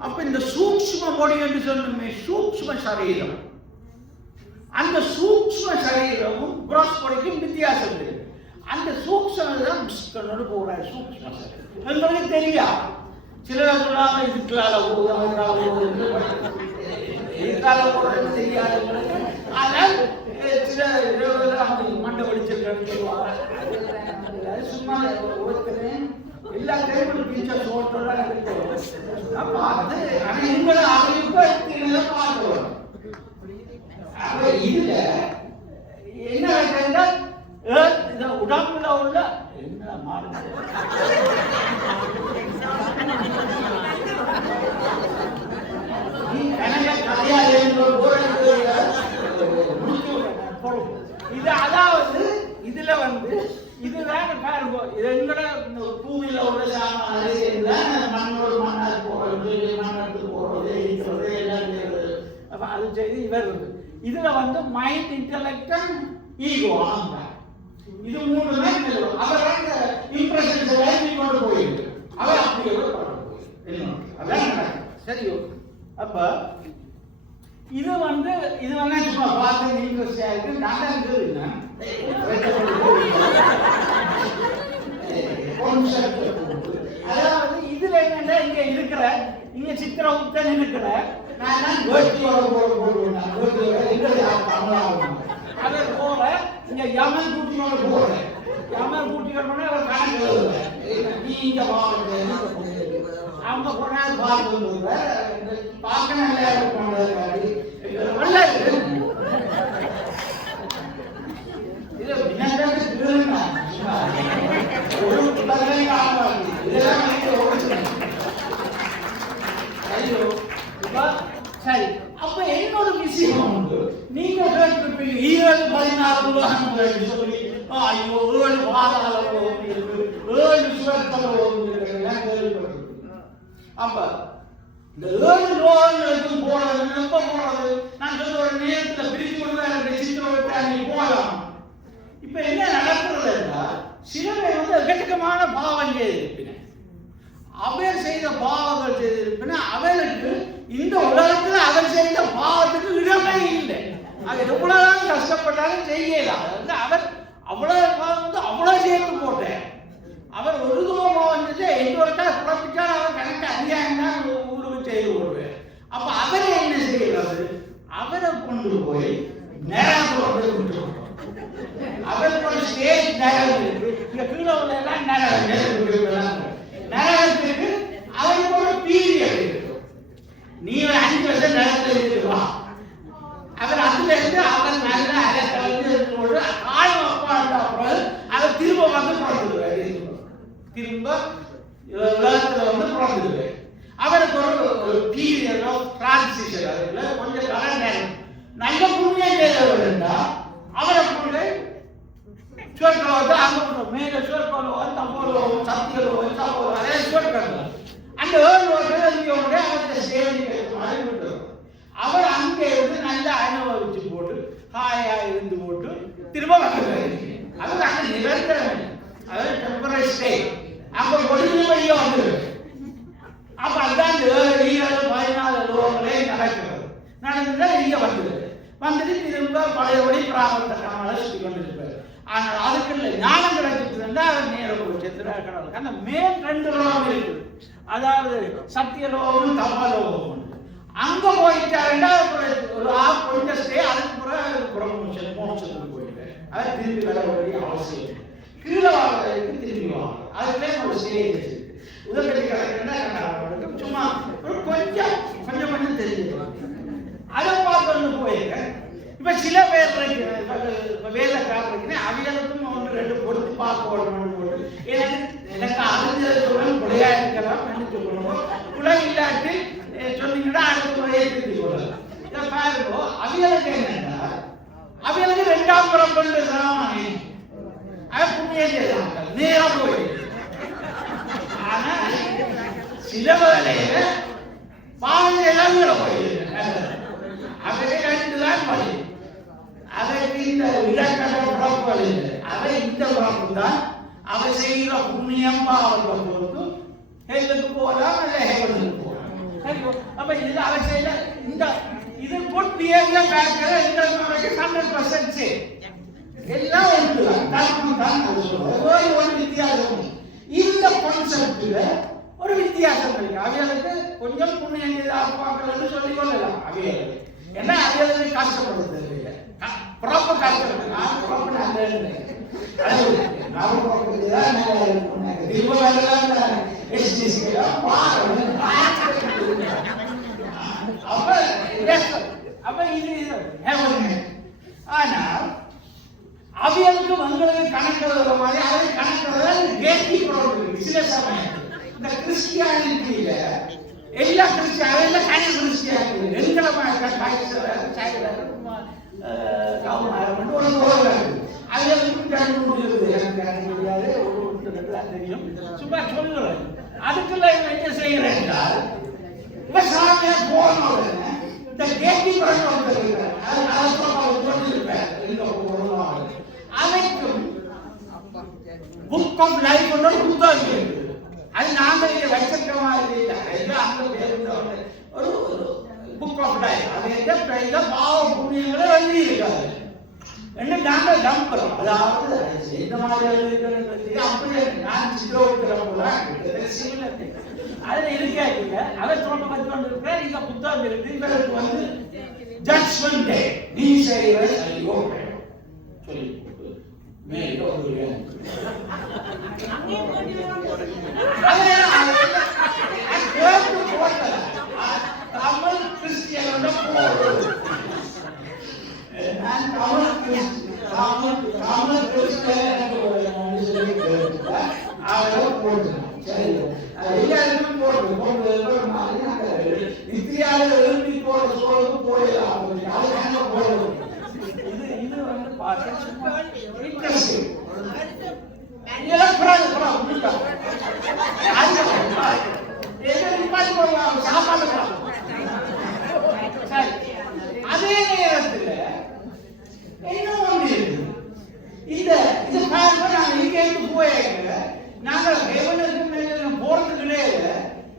அப்ப இந்த சூக்ஷ்ம பொடி என்று சொல்லுமே சூக்ஷ்ம சரீரம் அந்த சூக்ஷ்ம சரீரமும் கிராஸ் பொடிக்கும் வித்தியாசம் இருக்கு. அந்த சூக்ஷ்ம போற சூக்ஷ்ம சரீரம் உங்களுக்கு தெரியா சிலர் சொல்லாம இதுக்கால போறது தெரியாது. ஆனால் சில மண்டை வடிச்சிருக்கான்னு சொல்லுவாங்க சும்மா எல்லா டைமும் டீச்சர் சோட்டோட பார்த்து ஆனா எங்களை அவங்க பார்க்கணும். இதுல என்ன உடம்புல உள்ள என்ன மாறுது இது அதாவது இதுல வந்து இதுதான் பாருங்க எங்கட பூமியில உள்ள மண்ணோடு மண்ணாது போறது மண்ணத்துக்கு போறது இருக்கிறது எல்லாம் அது செய்து இவர் இதுல வந்து மைண்ட் இன்டெலெக்ட் ஈகோ இது மூணுமே அவர் அந்த இம்ப்ரெஷன்ஸ் எல்லாம் கொண்டு போயிருக்கு அவர் அப்படியே அதான் சரியோ. அப்ப இது வந்து சும்மா பார்த்து இன்ட்ரெஸ்டாக நடந்தது அதாவது இதுல என்னன்னா இங்க இருக்கிற இங்க சித்திரகுப்தன் இருக்கிற நான் அதை போல இங்க யமன் கூட்டியோட போறேன் யமன் கூட்டியோட போனா அவர் கணக்கு நீ இங்க அவங்க போனால் பார்க்கணும் சரி அப்ப என்னோட விஷயம் உண்டு நீங்க கேட்டிருப்பீங்க 7-14 உலகங்கள் சொல்லி ஐயோ 7 பாதாள உலகம் இருக்கு 7 சுவர்த்தல உலகம் இருக்கு. அப்ப இந்த 7 லோகங்களுக்கு போறது எப்ப போறது நான் சொல்ற ஒரு நேரத்துல பிரிச்சு கொடுத்தா சித்திரத்தை நீ போகலாம். இப்ப என்ன நடக்கிறது என்றால் சிலரை வந்து எக்கச்சக்கமான பாவம் செய்திருப்பின அவர் செய்த பாவங்கள் செய்திருப்பின அவருக்கு இந்த உலகத்துல அவர் செய்த பாவத்துக்கு இடமே இல்லை. அது எவ்வளவு கஷ்டப்பட்டாலும் செய்யலாம். அவர் அவ்வளவு பாவம் வந்து அவ்வளவு சேர்த்து போட்டேன் அவர் ஒரு தூரமா வந்துட்டு எங்கொருக்கா குழப்பிச்சால் அவர் கணக்கு அதிகாரம் தான் ஊருக்கு செய்து விடுவேன். அப்ப அவரை என்ன செய்யறது அவரை கொண்டு போய் நேரத்தோடு விட்டுருவோம். அவருக்கு ஒரு ஸ்டேஜ் நரகம் இருக்கு இங்க கீழே உள்ள எல்லாம் நரகத்துக்கு அவருக்கு ஒரு பீரியட் இருக்கு. நீ ஒரு 5 வருஷம் நரகத்தில் இருக்குவா அவர் அதுல இருந்து அவர் நல்ல அரசு காலம் அப்புறம் அவர் திரும்ப வந்து பிறந்துடுவார். திரும்ப உலகத்துல வந்து பிறந்துடுவார். அவருக்கு ஒரு பீரியட் ஆஃப் டிரான்சிஷன் அதுல கொஞ்சம் காலம் நல்ல புண்ணியம் செய்தவர் இருந்தால் அவரை கொண்டு சுவர்க்கலோகத்தை அங்க மேல சுவர்க்கலோகம் தம்போலோகம் சக்திகளோகம் சம்போலோகம் அதே சுவர்க்கம் அந்த 7 வருஷம் அவரை சேவை மாதிரி விட்டுருவார். அவர் அங்கே இருந்து நல்லா அனுபவிச்சு போட்டு ஹாயா இருந்து போட்டு திரும்ப வந்துடுறது. அது அங்கே நிரந்தரம், அதாவது டெம்பரரி ஸ்டே. அங்கே ஒழுங்கு வழியா வந்துடுது. அப்ப அதுதான் 14 லோகங்களே நடக்கிறது. நடந்துட்டா இங்க வந்துடுது. வந்துட்டு திரும்ப பழையபடி பிராமணத்தை காமலை சுற்றி கொண்டிருப்பார். ஆனால் அதுக்கு இல்லை, ஞானம் கிடைச்சிட்டு அவர் நேரம் செத்துறாங்க. அந்த மேல் 2 லோகம் இருக்குது, அதாவது சத்தியலோகம் தமலோகம். அங்க போயிட்டாருன்னா ஒரு கொஞ்சம் ஸ்டே, அதுக்கு பிறகு மோட்சத்துக்கு போயிட்டு அதை திரும்பி வர வேண்டிய அவசியம். கீழே வாழ்றதுக்கு திரும்பி வாங்க, அதுக்குள்ளே ஒரு ஸ்டேஜ் இருக்கு. உதவி கிடைக்கிறதுனா சும்மா ஒரு கொஞ்சம் கொஞ்சம் தெரிஞ்சுக்கலாம். அதை பார்த்து போயிருக்கேன். இப்ப சில பேர் வேலைக்காரர் இருக்கிறேன், அவைகளுக்கும் 1-2 பொறுத்து பார்க்க போட்டு எனக்கு அறிஞ்சது பிள்ளையா இருக்கலாம் சொல்லணும். பிள்ளை இல்லாட்டி சொன்னீங்கன்னா அடுத்த முறையை திருப்பி சொல்லலாம். இதை பாருங்க, அவைகளுக்கு என்னன்னா அவைகளுக்கு 2ஆம் புறம் கொண்டு அதை புண்ணியம் செய்யறாங்க, நேரம் போயிடுது. ஆனா சில வேலையில பாவம் எல்லாம் போயிடுது. அவையே 2 தான் வழி. அதற்கு இந்த இடக்கட புறப்பு வழி இல்லை. அதை இந்த புறப்பு தான் அவை செய்கிற புண்ணியம் பாவத்தை பொறுத்து ஹெல்லுக்கு போகலாம், அல்ல ஹெவனுக்கு போகலாம். அப்ப இது அவை செய்யல. இந்த இது குட் பிஹேவியர் பேக்கர் இந்த 100% சே எல்லாம் ஒன்றுதான், தர்மம் தான் ஒரு வித்தியாசம். இந்த கான்செப்ட்ல ஒரு வித்தியாசம் இருக்கு. அவைகளுக்கு கொஞ்சம் புண்ணியம் செய்தார்கள் சொல்லிக் கொள்ளலாம். அவைகளுக்கு என்ன, அவைகளுக்கு கஷ்டப்படுறது இல்லை, புறப்பு கஷ்டப்படுது. நான் புறப்பு நல்ல ஆனால் அவைகளுக்கு உங்களுக்கு கணக்கு மாதிரி அதை கணக்கு சில சமயம் இந்த கிறிஸ்டியானிட்டியில எல்லா கிறிஸ்டியானிலும் கணக்கு கிறிஸ்டியானி எங்களை சும்மா சொல்லுறேன். அதுக்குள்ள என்ன செய்யறேன் என்றால் விவசாய போனோட இந்த கேட்டி அனைத்தும் புக் ஆஃப் லைஃப் புத்தகம் இருக்குது. அது நாங்கள் இங்கே வச்சிருக்கோமா இல்லை, ஒரு புக் ஆஃப் லைஃப். அது பாவ புண்ணியங்களை எழுதி இருக்காது என்ன நாங்கள் நம்புறோம். அதாவது இந்த மாதிரி அப்படியே நான் சித்திரவதை அதுல இருக்காங்க. அதை சொல்ல வந்து கொண்டு இருக்க இந்த புத்தகம் இருக்கு. இவருக்கு ஜட்ஜ்மெண்ட் டே நீ செய்கிற சொல்லி தமிழ் கிறிஸ்டியனோட அதே நேரத்தில் இன்னும் ஒன்று இருக்கு. இந்த நாங்கள் இங்கேருந்து போயிருக்க நாங்கள் போறதுக்குள்ளே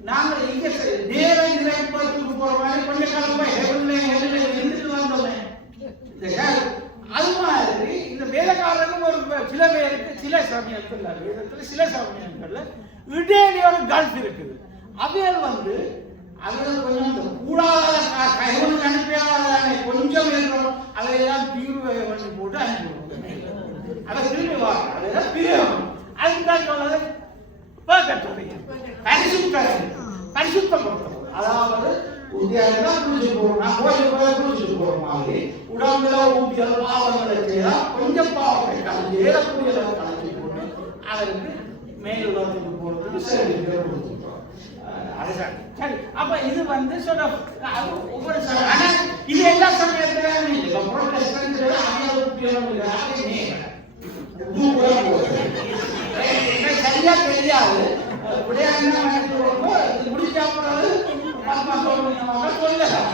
நாங்கள் இங்க நேரம் நிலைப்பதற்கு போற மாதிரி கொஞ்சம் காலமா இருந்துட்டு வந்தோமே. அது மாதிரி இந்த வேலைக்காரர்கள் ஒரு சில பேருக்கு சில சமயத்தில் வேதத்தில் சில சமயங்கள்ல இடையிலே ஒரு கல்ஃப் இருக்குது. அவைகள் அதில் கொஞ்சம் கூடாத கைவனுக்கு அனுப்பியாதானே கொஞ்சம் இருக்கணும். அதையெல்லாம் தீர்வு பண்ணி போட்டு அனுப்பிவிடுவோம். அதை திரும்பி வாங்க, அதெல்லாம் பிரியம். அதுதான் சொன்னது பரிசுத்தப்படுத்தணும். அதாவது குளிச்சுட்டு போறோம், நான் குளிச்சுட்டு போற மாதிரி உடம்புல ஊட்டியல் பாவங்களை செய்யறா கொஞ்சம் பாவத்தை கலந்து ஏறக்கூடிய கலந்து போட்டு அதற்கு மேலுலகத்துக்கு போறதுக்கு சரி கொடுத்துருக்கோம். சரி, அப்ப இது ஒவ்வொரு இது எல்லா சமயத்திலும் சரியா தெரியாது. முடிச்சாப்பது சொல்லலாம்.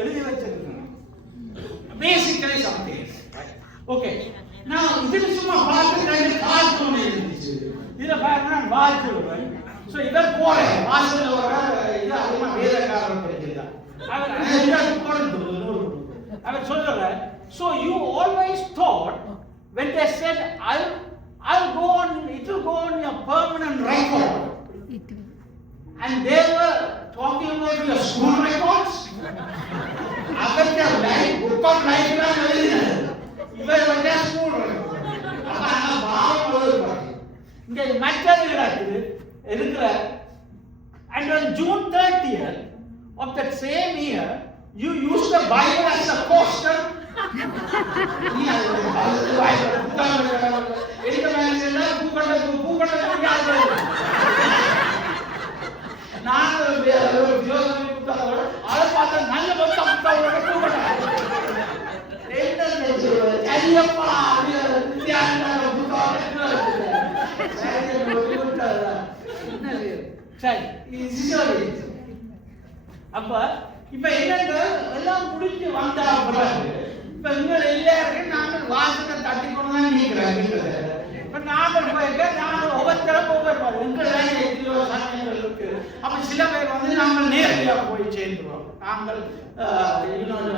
எழுதி வச்சிருக்கேன். Basically something. Okay. Now இதுல சும்மா பார்த்து ரெண்டு கார்ட்டூன் இருந்துச்சு. இதுல பாருங்க நான் வாட்சுறேன். சோ இத போறேன். வாட்சுல வர இது அதிகமா வேதக்காரன் தெரியுதா. அவர் சொல்றார். So you always thought when they said I'll go on, it will go on your permanent record. And they were talking about your school records. Agartya life, book of life la எழுதினது. இவர் வந்து school record. அப்ப அந்த பாவம் போடுறாங்க. இங்க மற்றது கிடக்குது இருக்கிற. And on June 30th of that same year, you used the Bible as a poster. அப்ப இப்ப என்னங்க எல்லாம் முடிஞ்சு வந்தா பிறகு இப்ப இங்க எல்லாருக்கும் நாங்கள் வாசனை தட்டி கொண்டு தான் நீக்கிறாங்க. இப்ப நாங்கள் போயிருக்க நாங்கள் ஒவ்வொருத்தரும் ஒவ்வொரு எங்கள் எத்தனையோ சமயங்கள் இருக்கு. அப்ப சில பேர் வந்து நாங்கள் நேரடியாக போய் சேர்ந்துருவோம். நாங்கள் இன்னொரு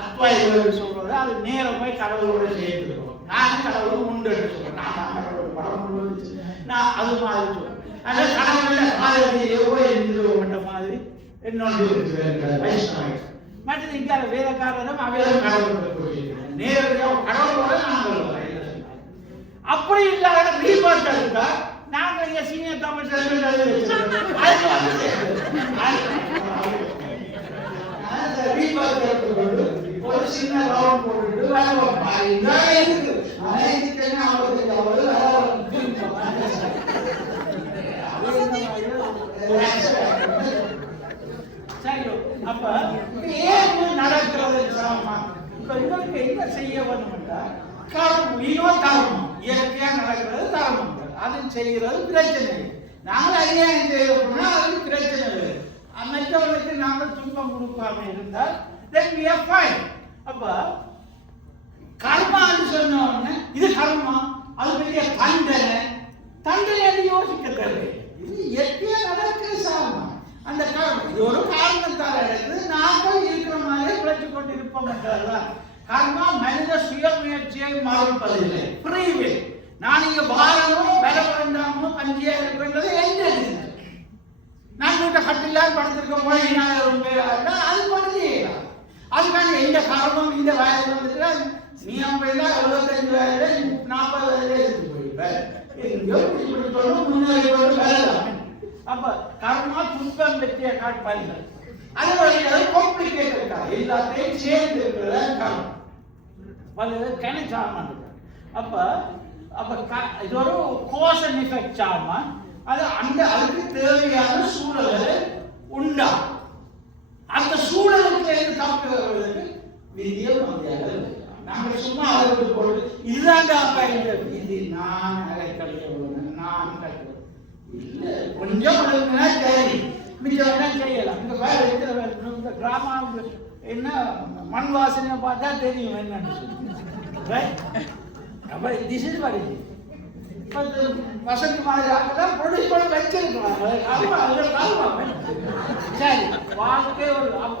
அத்வாய்கள் சொல்றது அது நேரம் போய் கடவுளோட சேர்ந்துருவோம். நாங்கள் கடவுளும் உண்டு சொல்றோம். நான் கடவுளோட படம் நான் அது மாதிரி சொல்றேன். அந்த கடவுள காலையிலேயோ எழுந்துருவோம் மாதிரி என்னோட வைஷ்ணவம் மற்றது இங்க வேதக்காரரும் அவையும் கடவுள் நேரடியாக கடவுளோட நாங்கள் அப்படி இல்லாத ரீபார்ட் இருந்தா நாங்கள் இங்க சீனியர் தமிழ் ஒரு சின்ன ரவுண்ட் போட்டுட்டு சரியோ அப்ப ஏன் நடக்கிறது இப்ப உங்களுக்கு என்ன செய்ய வேணும்னா கர்மம் இயற்கையா நடக்கிறது தர்மம் அது செய்கிறது பிரச்சனை நாங்கள் அநியாயம் செய்யறோம்னா அது பிரச்சனை இல்லை மற்றவர்களுக்கு நாங்கள் துன்பம் கொடுக்காம இருந்தால் then we are fine. அப்ப கர்மான்னு சொன்ன உடனே இது கர்மா அது பெரிய தண்டனை யோசிக்க தேவை இது இயற்கையா நடக்கிற சாமம் அந்த கர்மம் இது ஒரு காரணத்தால் நடக்குது நாங்கள் இருக்கிற மாதிரி பிழைச்சு கொண்டு இருப்போம் என்றால்தான் கர்மா மனித சுய முயற்சியை மாறுபதில்லை ஃப்ரீவில் நான் இங்க வாரணும் வேலை வேண்டாமோ பஞ்சியா இருக்கின்றது என்ன நான் வீட்டை கட்டிலாம் படுத்திருக்க போய் அது பண்ணி அதுக்கான எந்த காரணம் இந்த வயது வந்துட்டு நீ ஐம்பதுல 75 வயதுல 40 வயதுல இருந்து போயிருப்ப முன்னாடி வரலாம் அப்ப கர்மா துன்பம் வெற்றிய காட்பாங்க அது ஒரு காம்ப்ளிகேட் இருக்கா எல்லாத்தையும் சேர்ந்து இருக்கிற கர்மம் அது கணிச்சாமன் அப்ப இது ஒரு காஸ் அண்ட் எஃபெக்ட் சாமா அது அதுக்கு தேவையான சூழலை உண்டா அந்த சூழலுக்கு தப்புவதற்கு விதியை வந்தியாக நாங்கள் சும்மா அதை போட்டு இதுதாங்க அப்பா இல்லை விதி நான் அரைக்கலைய நான் கட்டுவேன் இல்லை கொஞ்சம் ஒழுங்குனா சரி மிச்சம் வேணா செய்யலாம் இந்த வேலை இருக்கிற இந்த கிராமம் என்ன மண் வாசனை பார்த்தா தெரியும் என்னன்னு சொல்லி அப்ப this is what it Vasanth மாதிரி ஆக்கலாம் ப்ரொடியூஸ் பண்ண வச்சிருக்கிறாங்க சரி வாழ்க்கை ஒரு அப்ப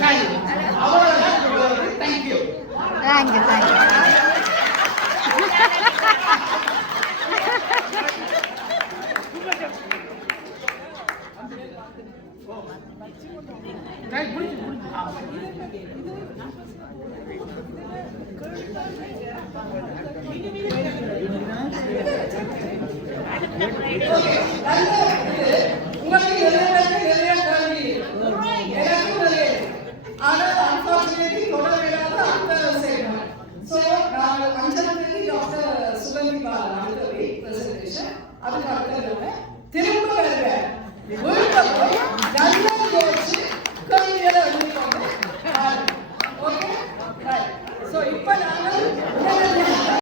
சரி அவ்வளவுதான் தேங்க்யூ திரும்ப